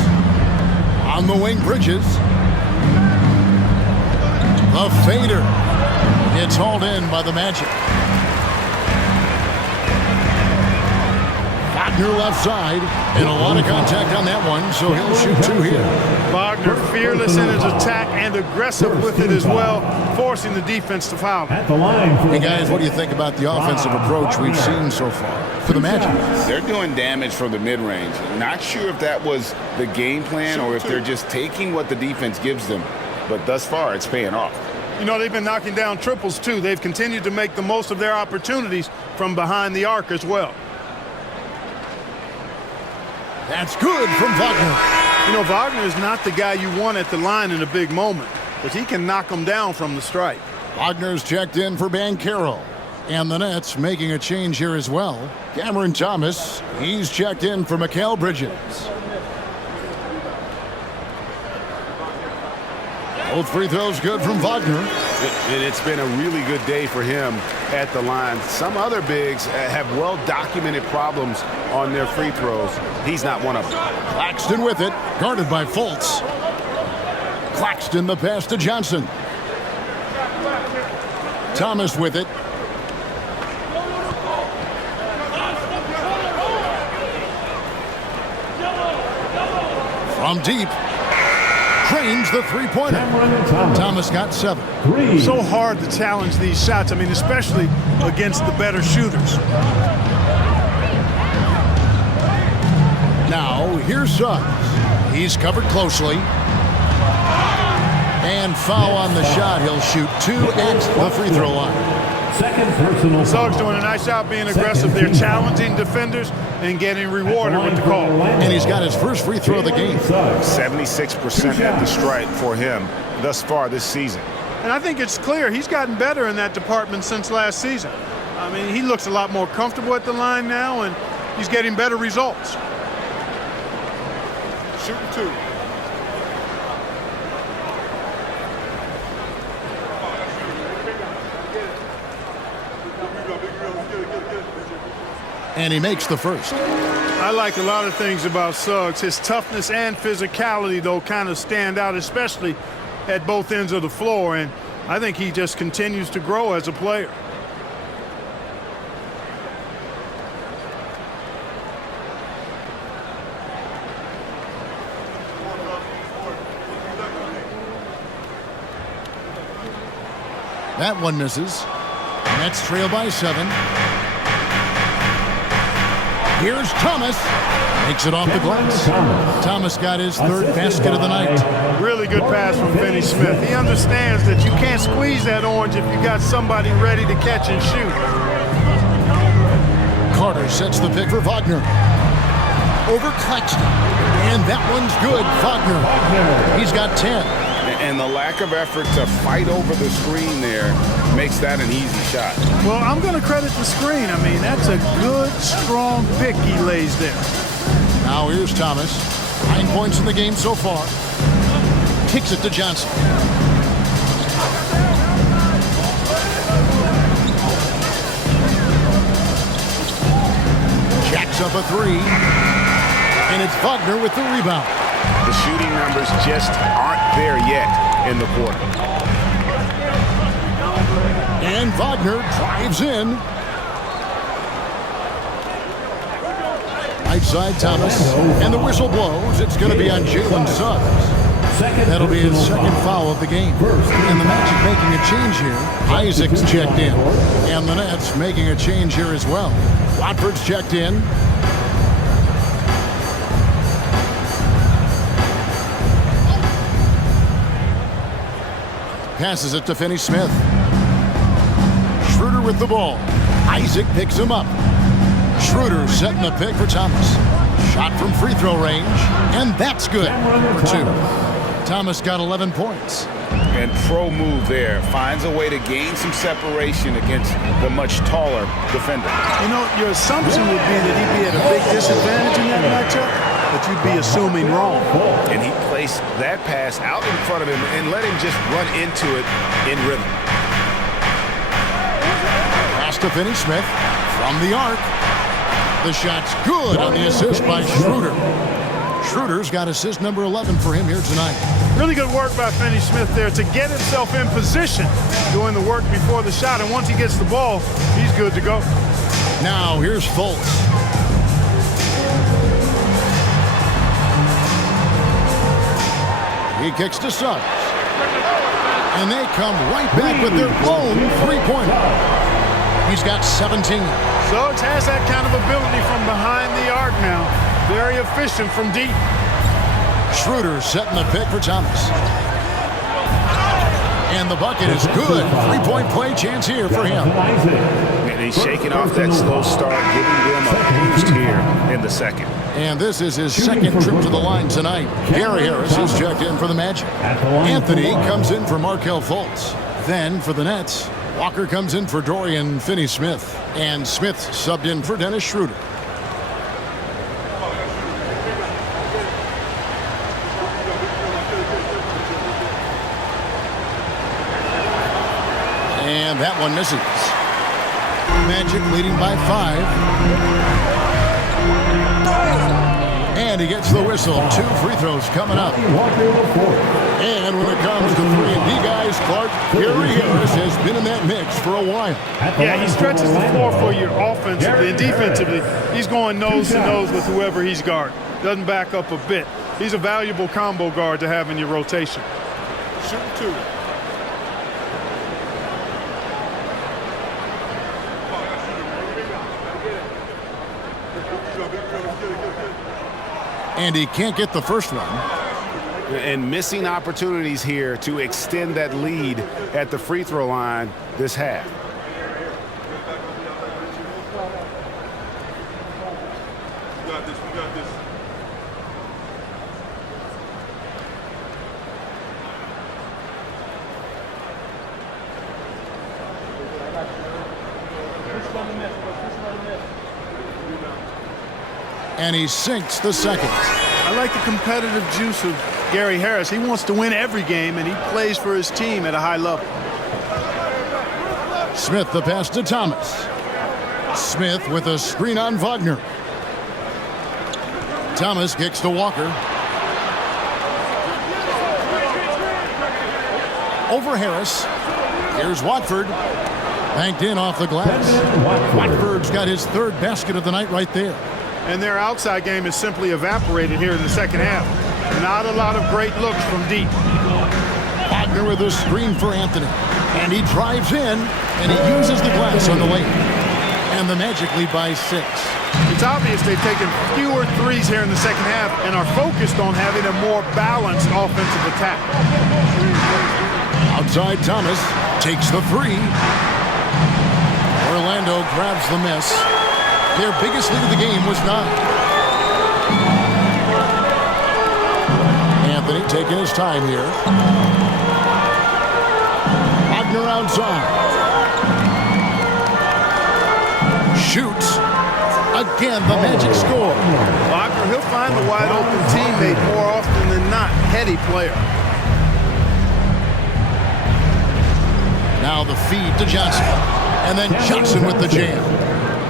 On the wing, Bridges. The fader. It's hauled in by the Magic. Wagner left side. And a lot of contact on that one, so he'll shoot 2 here. Wagner fearless in his attack and aggressive with it as well, forcing the defense to foul. At the line. Hey, guys, what do you think about the offensive approach we've seen so far for the Magic? They're doing damage from the mid-range. Not sure if that was the game plan or if they're just taking what the defense gives them. But thus far, it's paying off. You know, they've been knocking down triples, too. They've continued to make the most of their opportunities from behind the arc as well. That's good from Wagner. You know, Wagner is not the guy you want at the line in a big moment, but he can knock them down from the stripe. Wagner's checked in for Banchero. And the Nets making a change here as well. Cameron Thomas, he's checked in for Mikal Bridges. Both free throws good from Wagner. And it's been a really good day for him at the line. Some other bigs have well-documented problems on their free throws. He's not one of them. Claxton with it, guarded by Fultz. Claxton the pass to Johnson. Thomas with it. From deep. Drains the three-pointer. Thomas got 7. So hard to challenge these shots. I mean, especially against the better shooters. Now, here's Suggs. He's covered closely. And foul on the shot. He'll shoot 2 at the free throw line. Second personal. Suggs doing a nice job being aggressive. They're challenging defenders and getting rewarded with the call. And he's got his first free throw of the game. 76% at the stripe for him thus far this season. And I think it's clear he's gotten better in that department since last season. I mean, he looks a lot more comfortable at the line now, and he's getting better results. Shooting 2. And he makes the first. I like a lot of things about Suggs. His toughness and physicality, though, kind of stand out, especially at both ends of the floor. And I think he just continues to grow as a player. That one misses. Nets trail by 7. Here's Thomas. Makes it off the glass. Thomas got his 3rd basket of the night. Really good pass from Finney Smith. He understands that you can't squeeze that orange if you got somebody ready to catch and shoot. Carter sets the pick for Wagner. Over Claxton. And that one's good. Wagner. He's got 10. And the lack of effort to fight over the screen there makes that an easy shot. Well, I'm going to credit the screen. I mean, that's a good, strong pick he lays there. Now here's Thomas. 9 points in the game so far. Kicks it to Johnson. Jacks up a 3. And it's Wagner with the rebound. The shooting numbers just aren't there yet in the quarter. And Wagner drives in. Right side Thomas. And the whistle blows. It's going to be on Jalen Suggs. That'll be his 2nd foul of the game. And the Magic making a change here. Isaac's checked in. And the Nets making a change here as well. Watford's checked in. Passes it to Finney Smith. Schroeder with the ball. Isaac picks him up. Schroeder setting the pick for Thomas. Shot from free throw range. And that's good for 2. Thomas got 11 points. And pro move there. Finds a way to gain some separation against the much taller defender. You know, your assumption would be that he'd be at a big disadvantage in that matchup, but you'd be assuming wrong. And he placed that pass out in front of him and let him just run into it in rhythm. Pass to Finney Smith from the arc. The shot's good on the assist by Schroeder. Schroeder's got assist number 11 for him here tonight. Really good work by Finney Smith there to get himself in position, doing the work before the shot. And once he gets the ball, he's good to go. Now here's Fultz. He kicks to Suggs. And they come right back with their own three-pointer. He's got 17. Suggs has that kind of ability from behind the arc now. Very efficient from deep. Schroeder setting the pick for Thomas. And the bucket is good. Three-point play chance here for him. And he's shaking off that slow start, giving them a boost here in the second. And this is his second trip to the line tonight. Gary Harris is checked in for the Magic. Anthony comes in for Markelle Fultz. Then for the Nets, Walker comes in for Dorian Finney-Smith. And Smith subbed in for Dennis Schroeder. And that one misses. Magic leading by 5. And he gets the whistle. 2 free throws coming up. And when it comes to 3-and-D guys, Clark, Gary Harris has been in that mix for a while. Yeah, he stretches the floor for you offensively and defensively. He's going nose to nose with whoever he's guarding. Doesn't back up a bit. He's a valuable combo guard to have in your rotation. Shoot 2. And he can't get the first one. And missing opportunities here to extend that lead at the free throw line this half. And he sinks the second. I like the competitive juice of Gary Harris. He wants to win every game, and he plays for his team at a high level. Smith the pass to Thomas. Smith with a screen on Wagner. Thomas kicks to Walker. Over Harris. Here's Watford. Banked in off the glass. Watford's got his 3rd basket of the night right there. And their outside game is simply evaporated here in the second half. Not a lot of great looks from deep. Wagner with a screen for Anthony. And he drives in, and he uses the glass on the lane. And the Magic lead by 6. It's obvious they've taken fewer threes here in the second half and are focused on having a more balanced offensive attack. Outside Thomas takes the 3. Orlando grabs the miss. Their biggest lead of the game was 9. Anthony taking his time here. Wagner outside. Shoots. Again, the Magic score. Wagner, he'll find the wide open teammate more often than not. Heady player. Now the feed to Johnson. And then Johnson with the jam.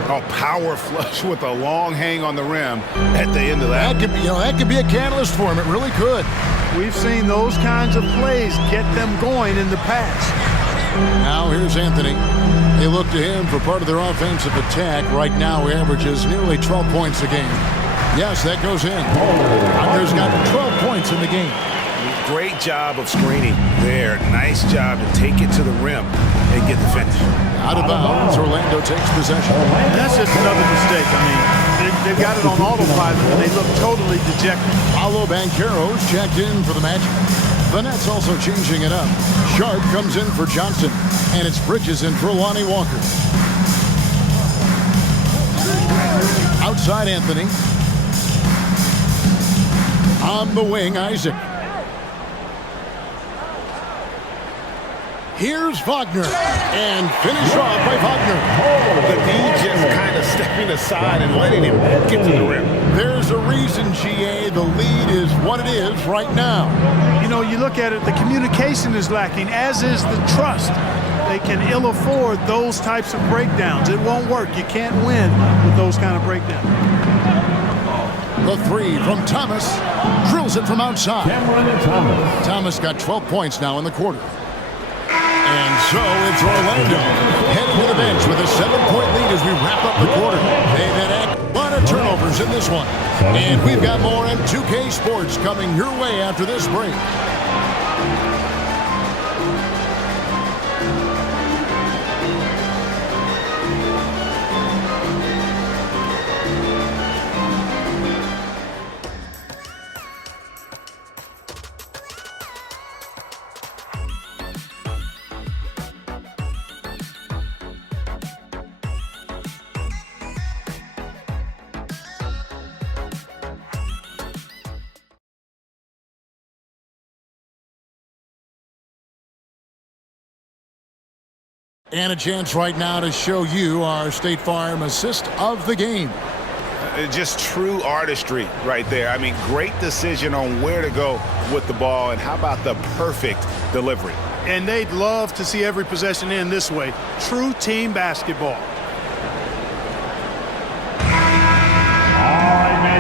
A power flush with a long hang on the rim at the end of that. That could be a catalyst for him. It really could. We've seen those kinds of plays get them going in the past. Now here's Anthony. They look to him for part of their offensive attack. Right now he averages nearly 12 points a game. Yes, that goes in. Wagner's got 12 points in the game. Great job of screening there. Nice job to take it to the rim and get the finish. Out of bounds, Orlando takes possession. And that's just another mistake. I mean, they've got it on autopilot, and they look totally dejected. Paolo Banchero's checked in for the Magic. The Nets also changing it up. Sharp comes in for Johnson, and it's Bridges in for Lonnie Walker. Outside Anthony. On the wing, Isaac. Here's Wagner, and finish off by Wagner. The D just kind of stepping aside and letting him get to the rim. There's a reason, GA, the lead is what it is right now. You know, you look at it, the communication is lacking, as is the trust. They can ill afford those types of breakdowns. It won't work. You can't win with those kind of breakdowns. The 3 from Thomas. Drills it from outside. Thomas got 12 points now in the quarter. And so it's Orlando heading to the bench with a 7-point lead as we wrap up the quarter. They've had a lot of turnovers in this one. And we've got more M2K Sports coming your way after this break. And a chance right now to show you our State Farm assist of the game. Just true artistry right there. I mean, great decision on where to go with the ball, and how about the perfect delivery? And they'd love to see every possession end this way. True team basketball.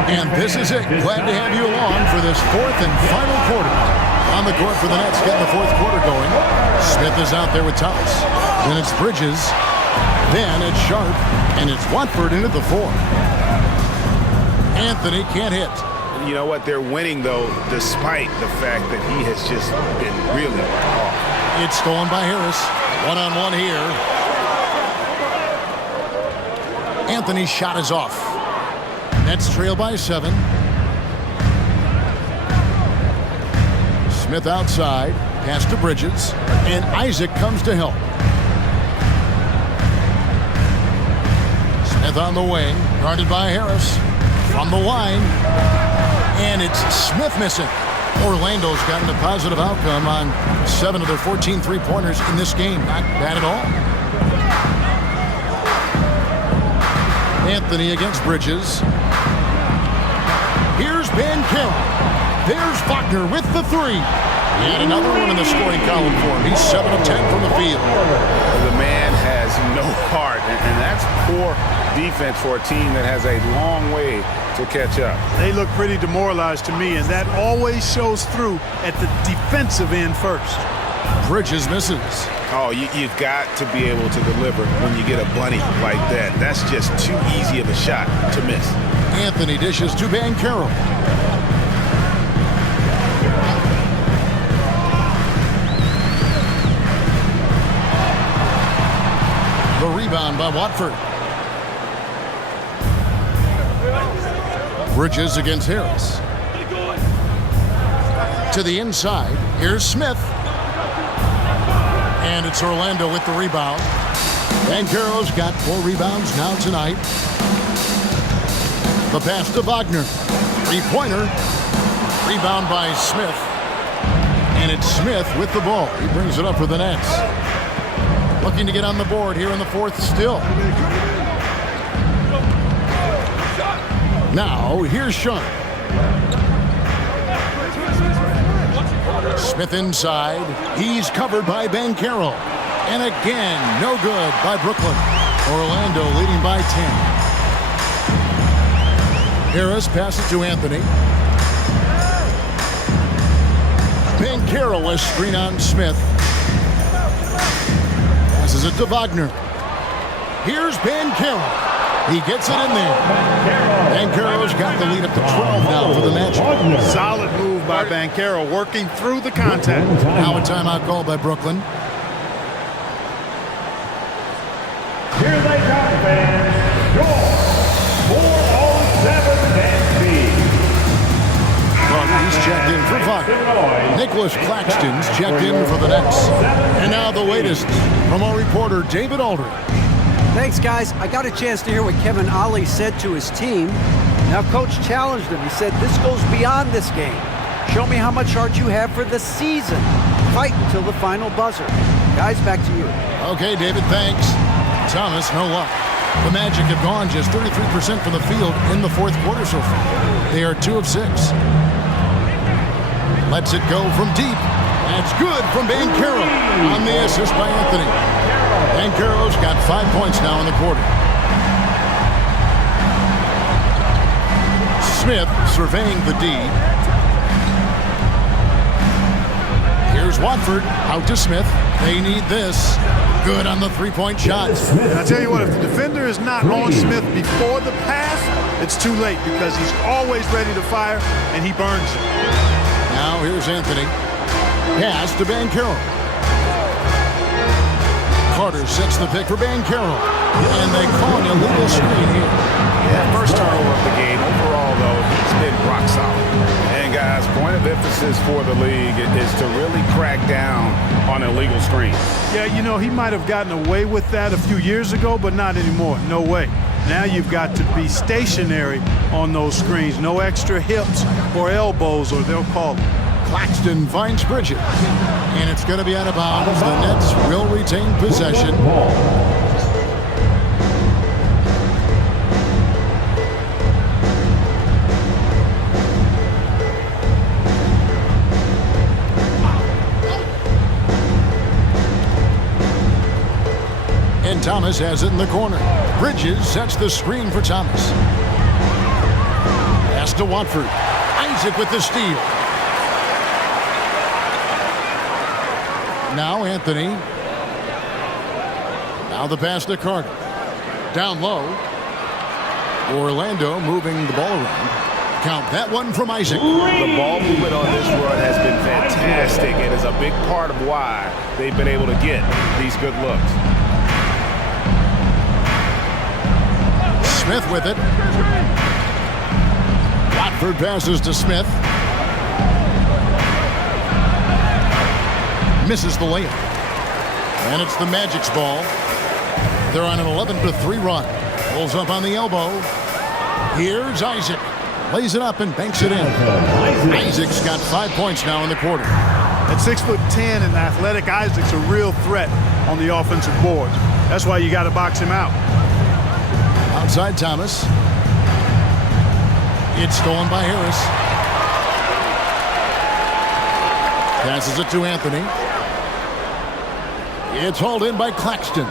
And this is it. Glad to have you along for this fourth and final quarter. On the court for the Nets, getting the fourth quarter going. Smith is out there with Thomas. Then it's Bridges. Then it's Sharp. And it's Watford into the four. Anthony can't hit. You know what? They're winning, though, despite the fact that he has just been really off. It's stolen by Harris. One-on-one here. Anthony's shot is off. Nets trail by 7. Smith outside. Pass to Bridges. And Isaac comes to help. Smith on the wing. Guarded by Harris. From the line. And it's Smith missing. Orlando's gotten a positive outcome on 7 of their 14 three-pointers in this game. Not bad at all. Anthony against Bridges. Here's Banchero. There's Wagner with the 3. And another one in the scoring column for him. He's 7 of 10 from the field. The man has no heart, and that's poor defense for a team that has a long way to catch up. They look pretty demoralized to me, and that always shows through at the defensive end first. Bridges misses. Oh, you've got to be able to deliver when you get a bunny like that. That's just too easy of a shot to miss. Anthony dishes to Banchero. The rebound by Watford. Bridges against Harris. To the inside. Here's Smith. And it's Orlando with the rebound. Banchero's got 4 rebounds now tonight. The pass to Wagner. 3-pointer. Rebound by Smith. And it's Smith with the ball. He brings it up for the Nets. Looking to get on the board here in the fourth still. Now, here's Sharp. Smith inside. He's covered by Banchero. And again, no good by Brooklyn. Orlando leading by 10. Harris passes to Anthony. Banchero, a screen on Smith. Passes it to Wagner. Here's Banchero. He gets it in there. Banchero's got the lead up to 12 now for the Magic. Solid move by Banchero, working through the contact. Now a timeout call by Brooklyn. Here they come, fans. Score 407 and He's checked in for Wagner. Nicholas Claxton's checked in for the Nets. And now the latest from our reporter, David Aldridge. Thanks, guys. I got a chance to hear what Kevin Ollie said to his team. Now, Coach challenged him. He said, this goes beyond this game. Show me how much heart you have for the season. Fight until the final buzzer. Guys, back to you. Okay, David, thanks. Thomas, no luck. The Magic have gone just 33% from the field in the fourth quarter so far. They are 2 of 6. Lets it go from deep. That's good from Banchero on the assist by Anthony. Banchero's got 5 points now in the quarter. Smith surveying the D. Here's Watford out to Smith. They need this. Good on the 3-point shot. And I tell you what, if the defender is not on Smith before the pass, it's too late because he's always ready to fire and he burns it. Now here's Anthony. Pass to Banchero. Carter sets the pick for Banchero. And they call an illegal screen here. Yeah, first turnover of the game. Overall, though, it's been rock solid. And, guys, point of emphasis for the league is to really crack down on illegal screens. Yeah, you know, he might have gotten away with that a few years ago, but not anymore. No way. Now you've got to be stationary on those screens. No extra hips or elbows, or they'll call it. Claxton finds Bridges, and it's going to be out of bounds. The Nets will retain possession. And Thomas has it in the corner. Bridges sets the screen for Thomas. Pass to Watford. Isaac with the steal. Now Anthony. Now the pass to Carter. Down low. Orlando moving the ball around. Count that one from Isaac. The ball movement on this run has been fantastic and is a big part of why they've been able to get these good looks. Smith with it. Watford passes to Smith. Misses the layup. And it's the Magic's ball. They're on an 11-3 run. Pulls up on the elbow. Here's Isaac. Lays it up and banks it in. Isaac's got 5 points now in the quarter. At 6'10" and athletic, Isaac's a real threat on the offensive boards. That's why you got to box him out. Outside Thomas. It's stolen by Harris. Passes it to Anthony. It's hauled in by Claxton.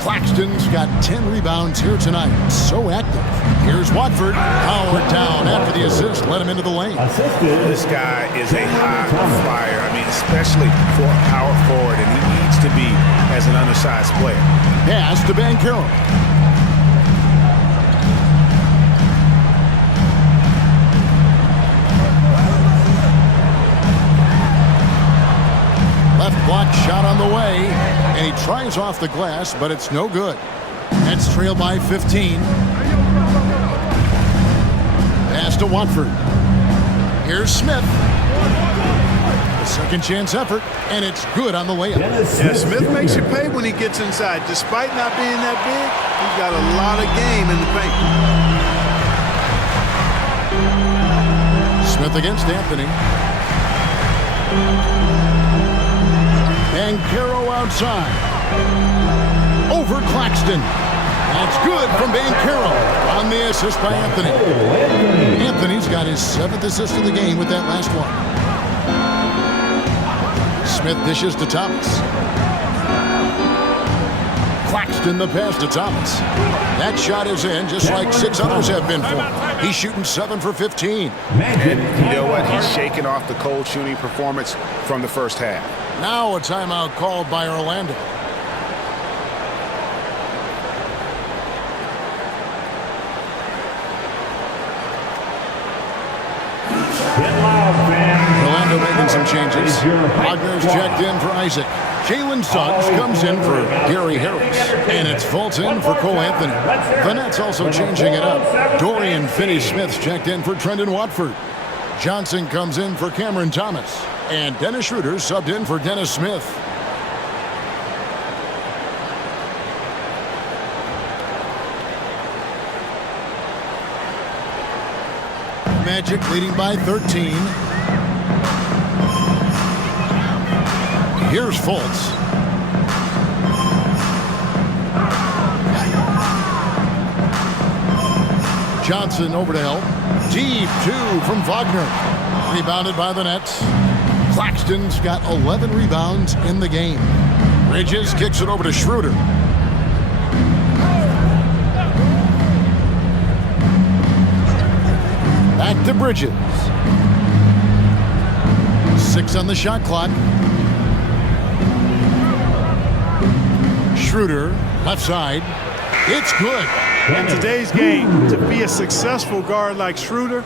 Claxton's got 10 rebounds here tonight. So active. Here's Watford. Powered down after the assist. Let him into the lane. This guy is a high flyer. I mean, especially for a power forward, and he needs to be as an undersized player. Pass to Banchero. Left block shot on the way, and he tries off the glass, but it's no good. Nets trail by 15. Pass to Watford. Here's Smith. A second chance effort, and it's good on the layup. Yeah, Smith makes you pay when he gets inside. Despite not being that big, he's got a lot of game in the paint. Smith against Anthony. Banchero outside. Over Claxton. That's good from Banchero on the assist by Anthony. Anthony's got his 7th assist of the game with that last one. Smith dishes to Thomas. Claxton the pass to Thomas. That shot is in just like 6 others have been for him. He's shooting 7 for 15. And you know what? He's shaking off the cold shooting performance from the first half. Now a timeout called by Orlando. Orlando making some changes. Wagner's checked in for Isaac. Jalen Suggs comes in for Gary Harris. And it's Fulton for Cole Anthony. The Nets also changing it up. Dorian Finney-Smith's checked in for Trendon Watford. Johnson comes in for Cameron Thomas. And Dennis Schroeder subbed in for Dennis Smith. Magic leading by 13. Here's Fultz. Johnson over to help. Deep 2 from Wagner. Rebounded by the Nets. Claxton's got 11 rebounds in the game. Bridges kicks it over to Schroeder. Back to Bridges. 6 on the shot clock. Schroeder, left side. It's good. In today's game, to be a successful guard like Schroeder,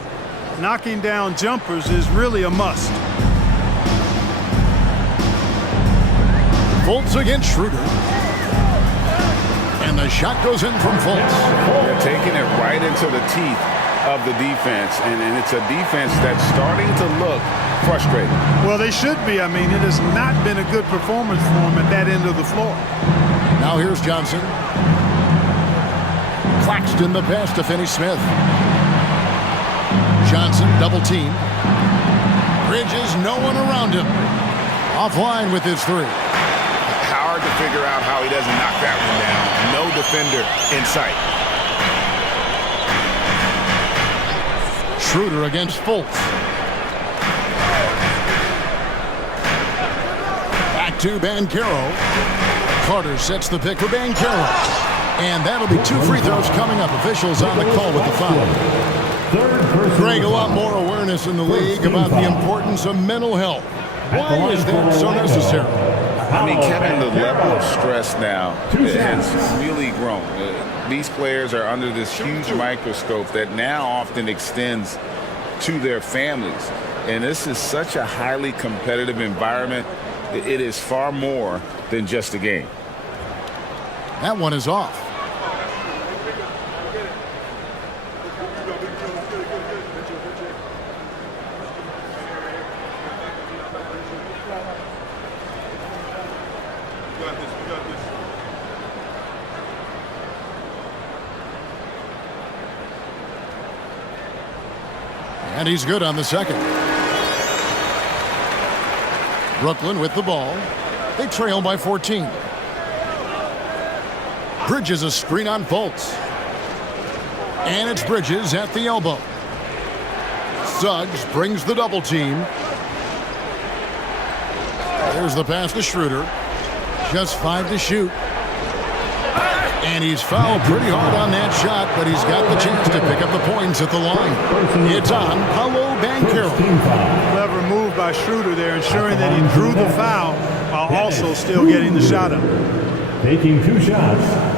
knocking down jumpers is really a must. Fultz against Schroeder. And the shot goes in from Fultz. They're taking it right into the teeth of the defense, and it's a defense that's starting to look frustrated. Well, they should be. I mean, it has not been a good performance for them at that end of the floor. Now here's Johnson. Claxton the pass to Finney-Smith. Johnson double team. Bridges, no one around him. Offline with his three. Hard to figure out how he doesn't knock that one down. No defender in sight. Schroeder against Fultz. Back to Banchero. Carter sets the pick for Banchero. And that'll be 2 free throws coming up. Officials on the call with the foul. Greg, a lot more awareness in the league about the importance of mental health. Why is that so necessary? I mean, Kevin, the level of stress now has really grown. These players are under this huge microscope that now often extends to their families. And this is such a highly competitive environment. It is far more than just a game. That one is off. And he's good on the second. Brooklyn with the ball. They trail by 14. Bridges a screen on Fultz. And it's Bridges at the elbow. Suggs brings the double team. There's the pass to Schroeder. Just 5 to shoot. And he's fouled pretty hard on that shot, but he's got the chance to pick up the points at the line. It's on Paolo Banchero. Clever move by Schroeder there, ensuring that he drew the foul while also still getting the shot up. Taking 2 shots.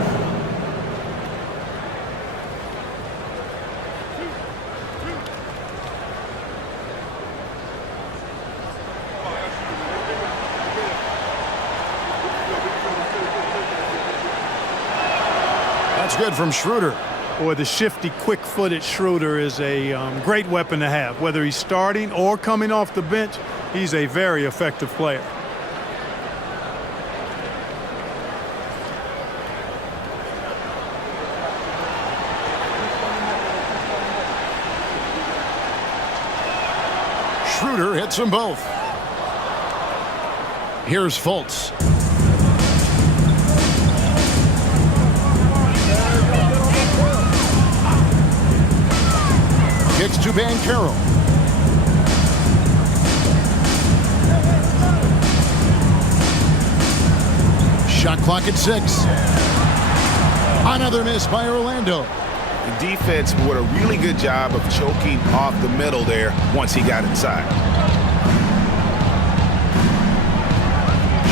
That's good from Schroeder. Boy, the shifty, quick-footed Schroeder is a great weapon to have. Whether he's starting or coming off the bench, he's a very effective player. Schroeder hits them both. Here's Fultz. Gets to Banchero. Shot clock at 6. Another miss by Orlando. The defense did a really good job of choking off the middle there once he got inside.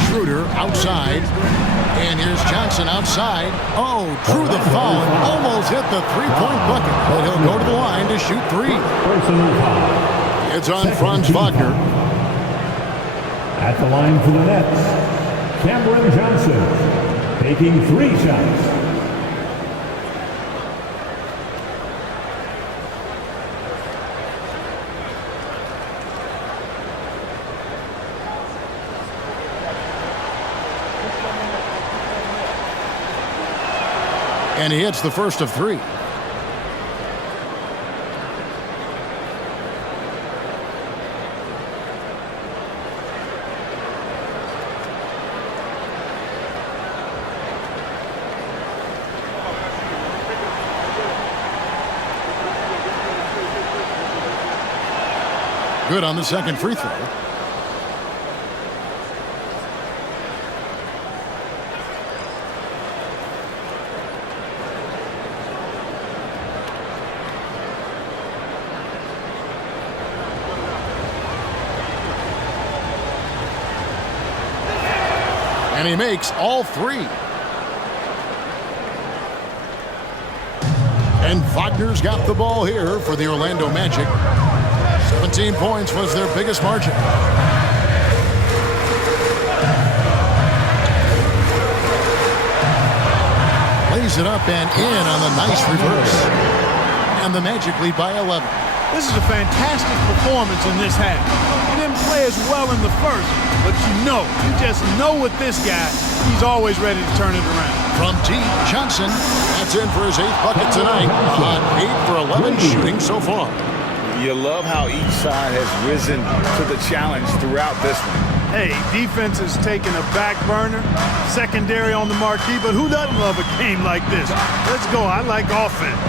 Schroeder outside. And here's Johnson outside. Oh, drew the foul and almost hit the three-point bucket. But he'll go to the line to shoot 3. It's on Franz Wagner. At the line for the Nets, Cameron Johnson, taking 3 shots. And he hits the first of 3. Good on the second free throw. And he makes all 3. And Wagner's got the ball here for the Orlando Magic. 17 points was their biggest margin. Lays it up and in on the nice reverse. And the Magic lead by 11. This is a fantastic performance in this half. He didn't play as well in the first, but you just know with this guy, he's always ready to turn it around. From deep, Johnson, that's in for his 8th bucket tonight on 8 for 11 shooting so far. You love how each side has risen to the challenge throughout this one. Hey, defense is taking a back burner, secondary on the marquee, but who doesn't love a game like this? Let's go. I like offense.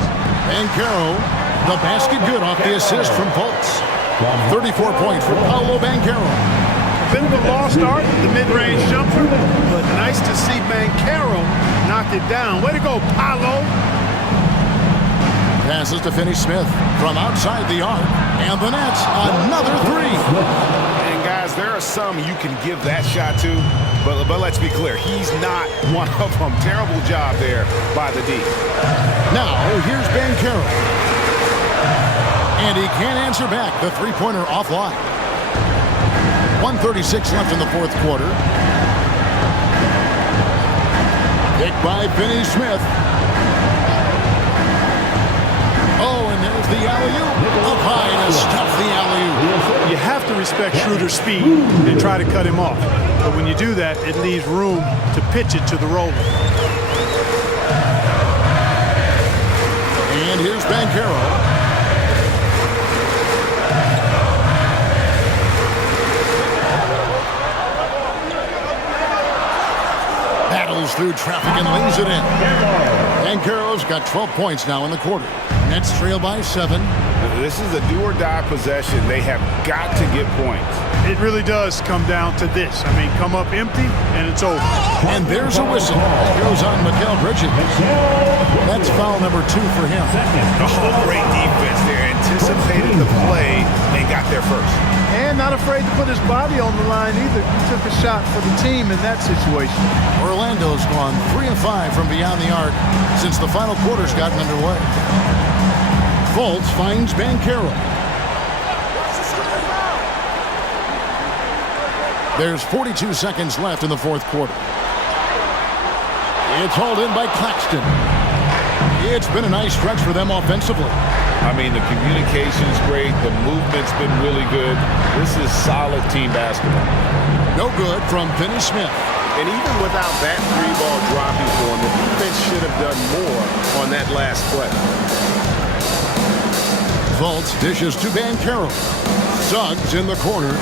Banchero, the basket good off the assist from Fultz. 34 points for Paolo Banchero. A bit of a lost art, the mid-range jumper, but nice to see Banchero knock it down. Way to go, Paolo. Passes to Finney-Smith from outside the arc, and the Nets another three. And guys, there are some you can give that shot to, but let's be clear, he's not one of them. Terrible job there by the D. Now, here's Banchero. And he can't answer back. The three-pointer offline. 1:36 left in the fourth quarter. Picked by Finney-Smith. Oh, and there's the alley-oop. Up high to stuff the alley-oop. You have to respect Schroeder's speed and try to cut him off. But when you do that, it leaves room to pitch it to the roller. And here's Banchero. Battles through traffic and lays it in. Banchero's got 12 points now in the quarter. Nets trail by 7. This is a do-or-die possession. They have got to get points. It really does come down to this. I mean, come up empty, and it's over. And there's a whistle. It goes on Mikal Bridges. That's foul number 2 for him. Oh, great defense there. Anticipated the play and got there first. And not afraid to put his body on the line either. He took a shot for the team in that situation. Orlando's gone 3 of 5 from beyond the arc since the final quarter's gotten underway. Fultz finds Banchero. There's 42 seconds left in the fourth quarter. It's hauled in by Claxton. It's been a nice stretch for them offensively. I mean, the communication's great. The movement's been really good. This is solid team basketball. No good from Finney-Smith. And even without that three-ball dropping for him, the defense should have done more on that last play. Fultz dishes to Banchero. Suggs in the corner.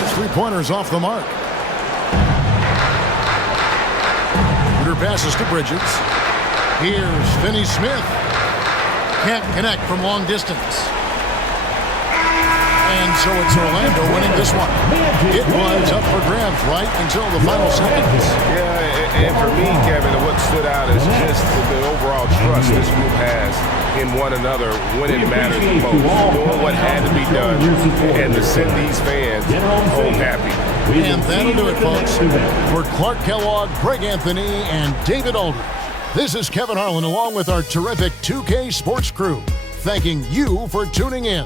His three-pointer's off the mark. Shooter passes to Bridges. Here's Finney-Smith. Can't connect from long distance. And so it's Orlando winning this one. It was up for grabs right until the final seconds. Yeah, and for me, Kevin, what stood out is just the overall trust this group has in one another when it matters the most. Doing what had to be done and to send these fans home happy. And that'll do it, folks. For Clark Kellogg, Greg Anthony, and David Aldridge, this is Kevin Harlan along with our terrific 2K Sports crew, thanking you for tuning in.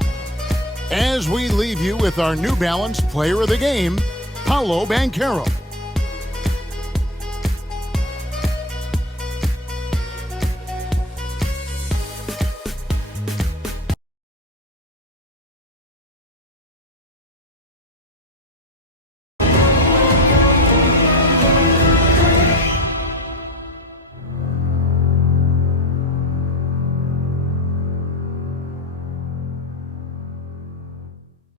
As we leave you with our New Balance Player of the Game, Paolo Banchero.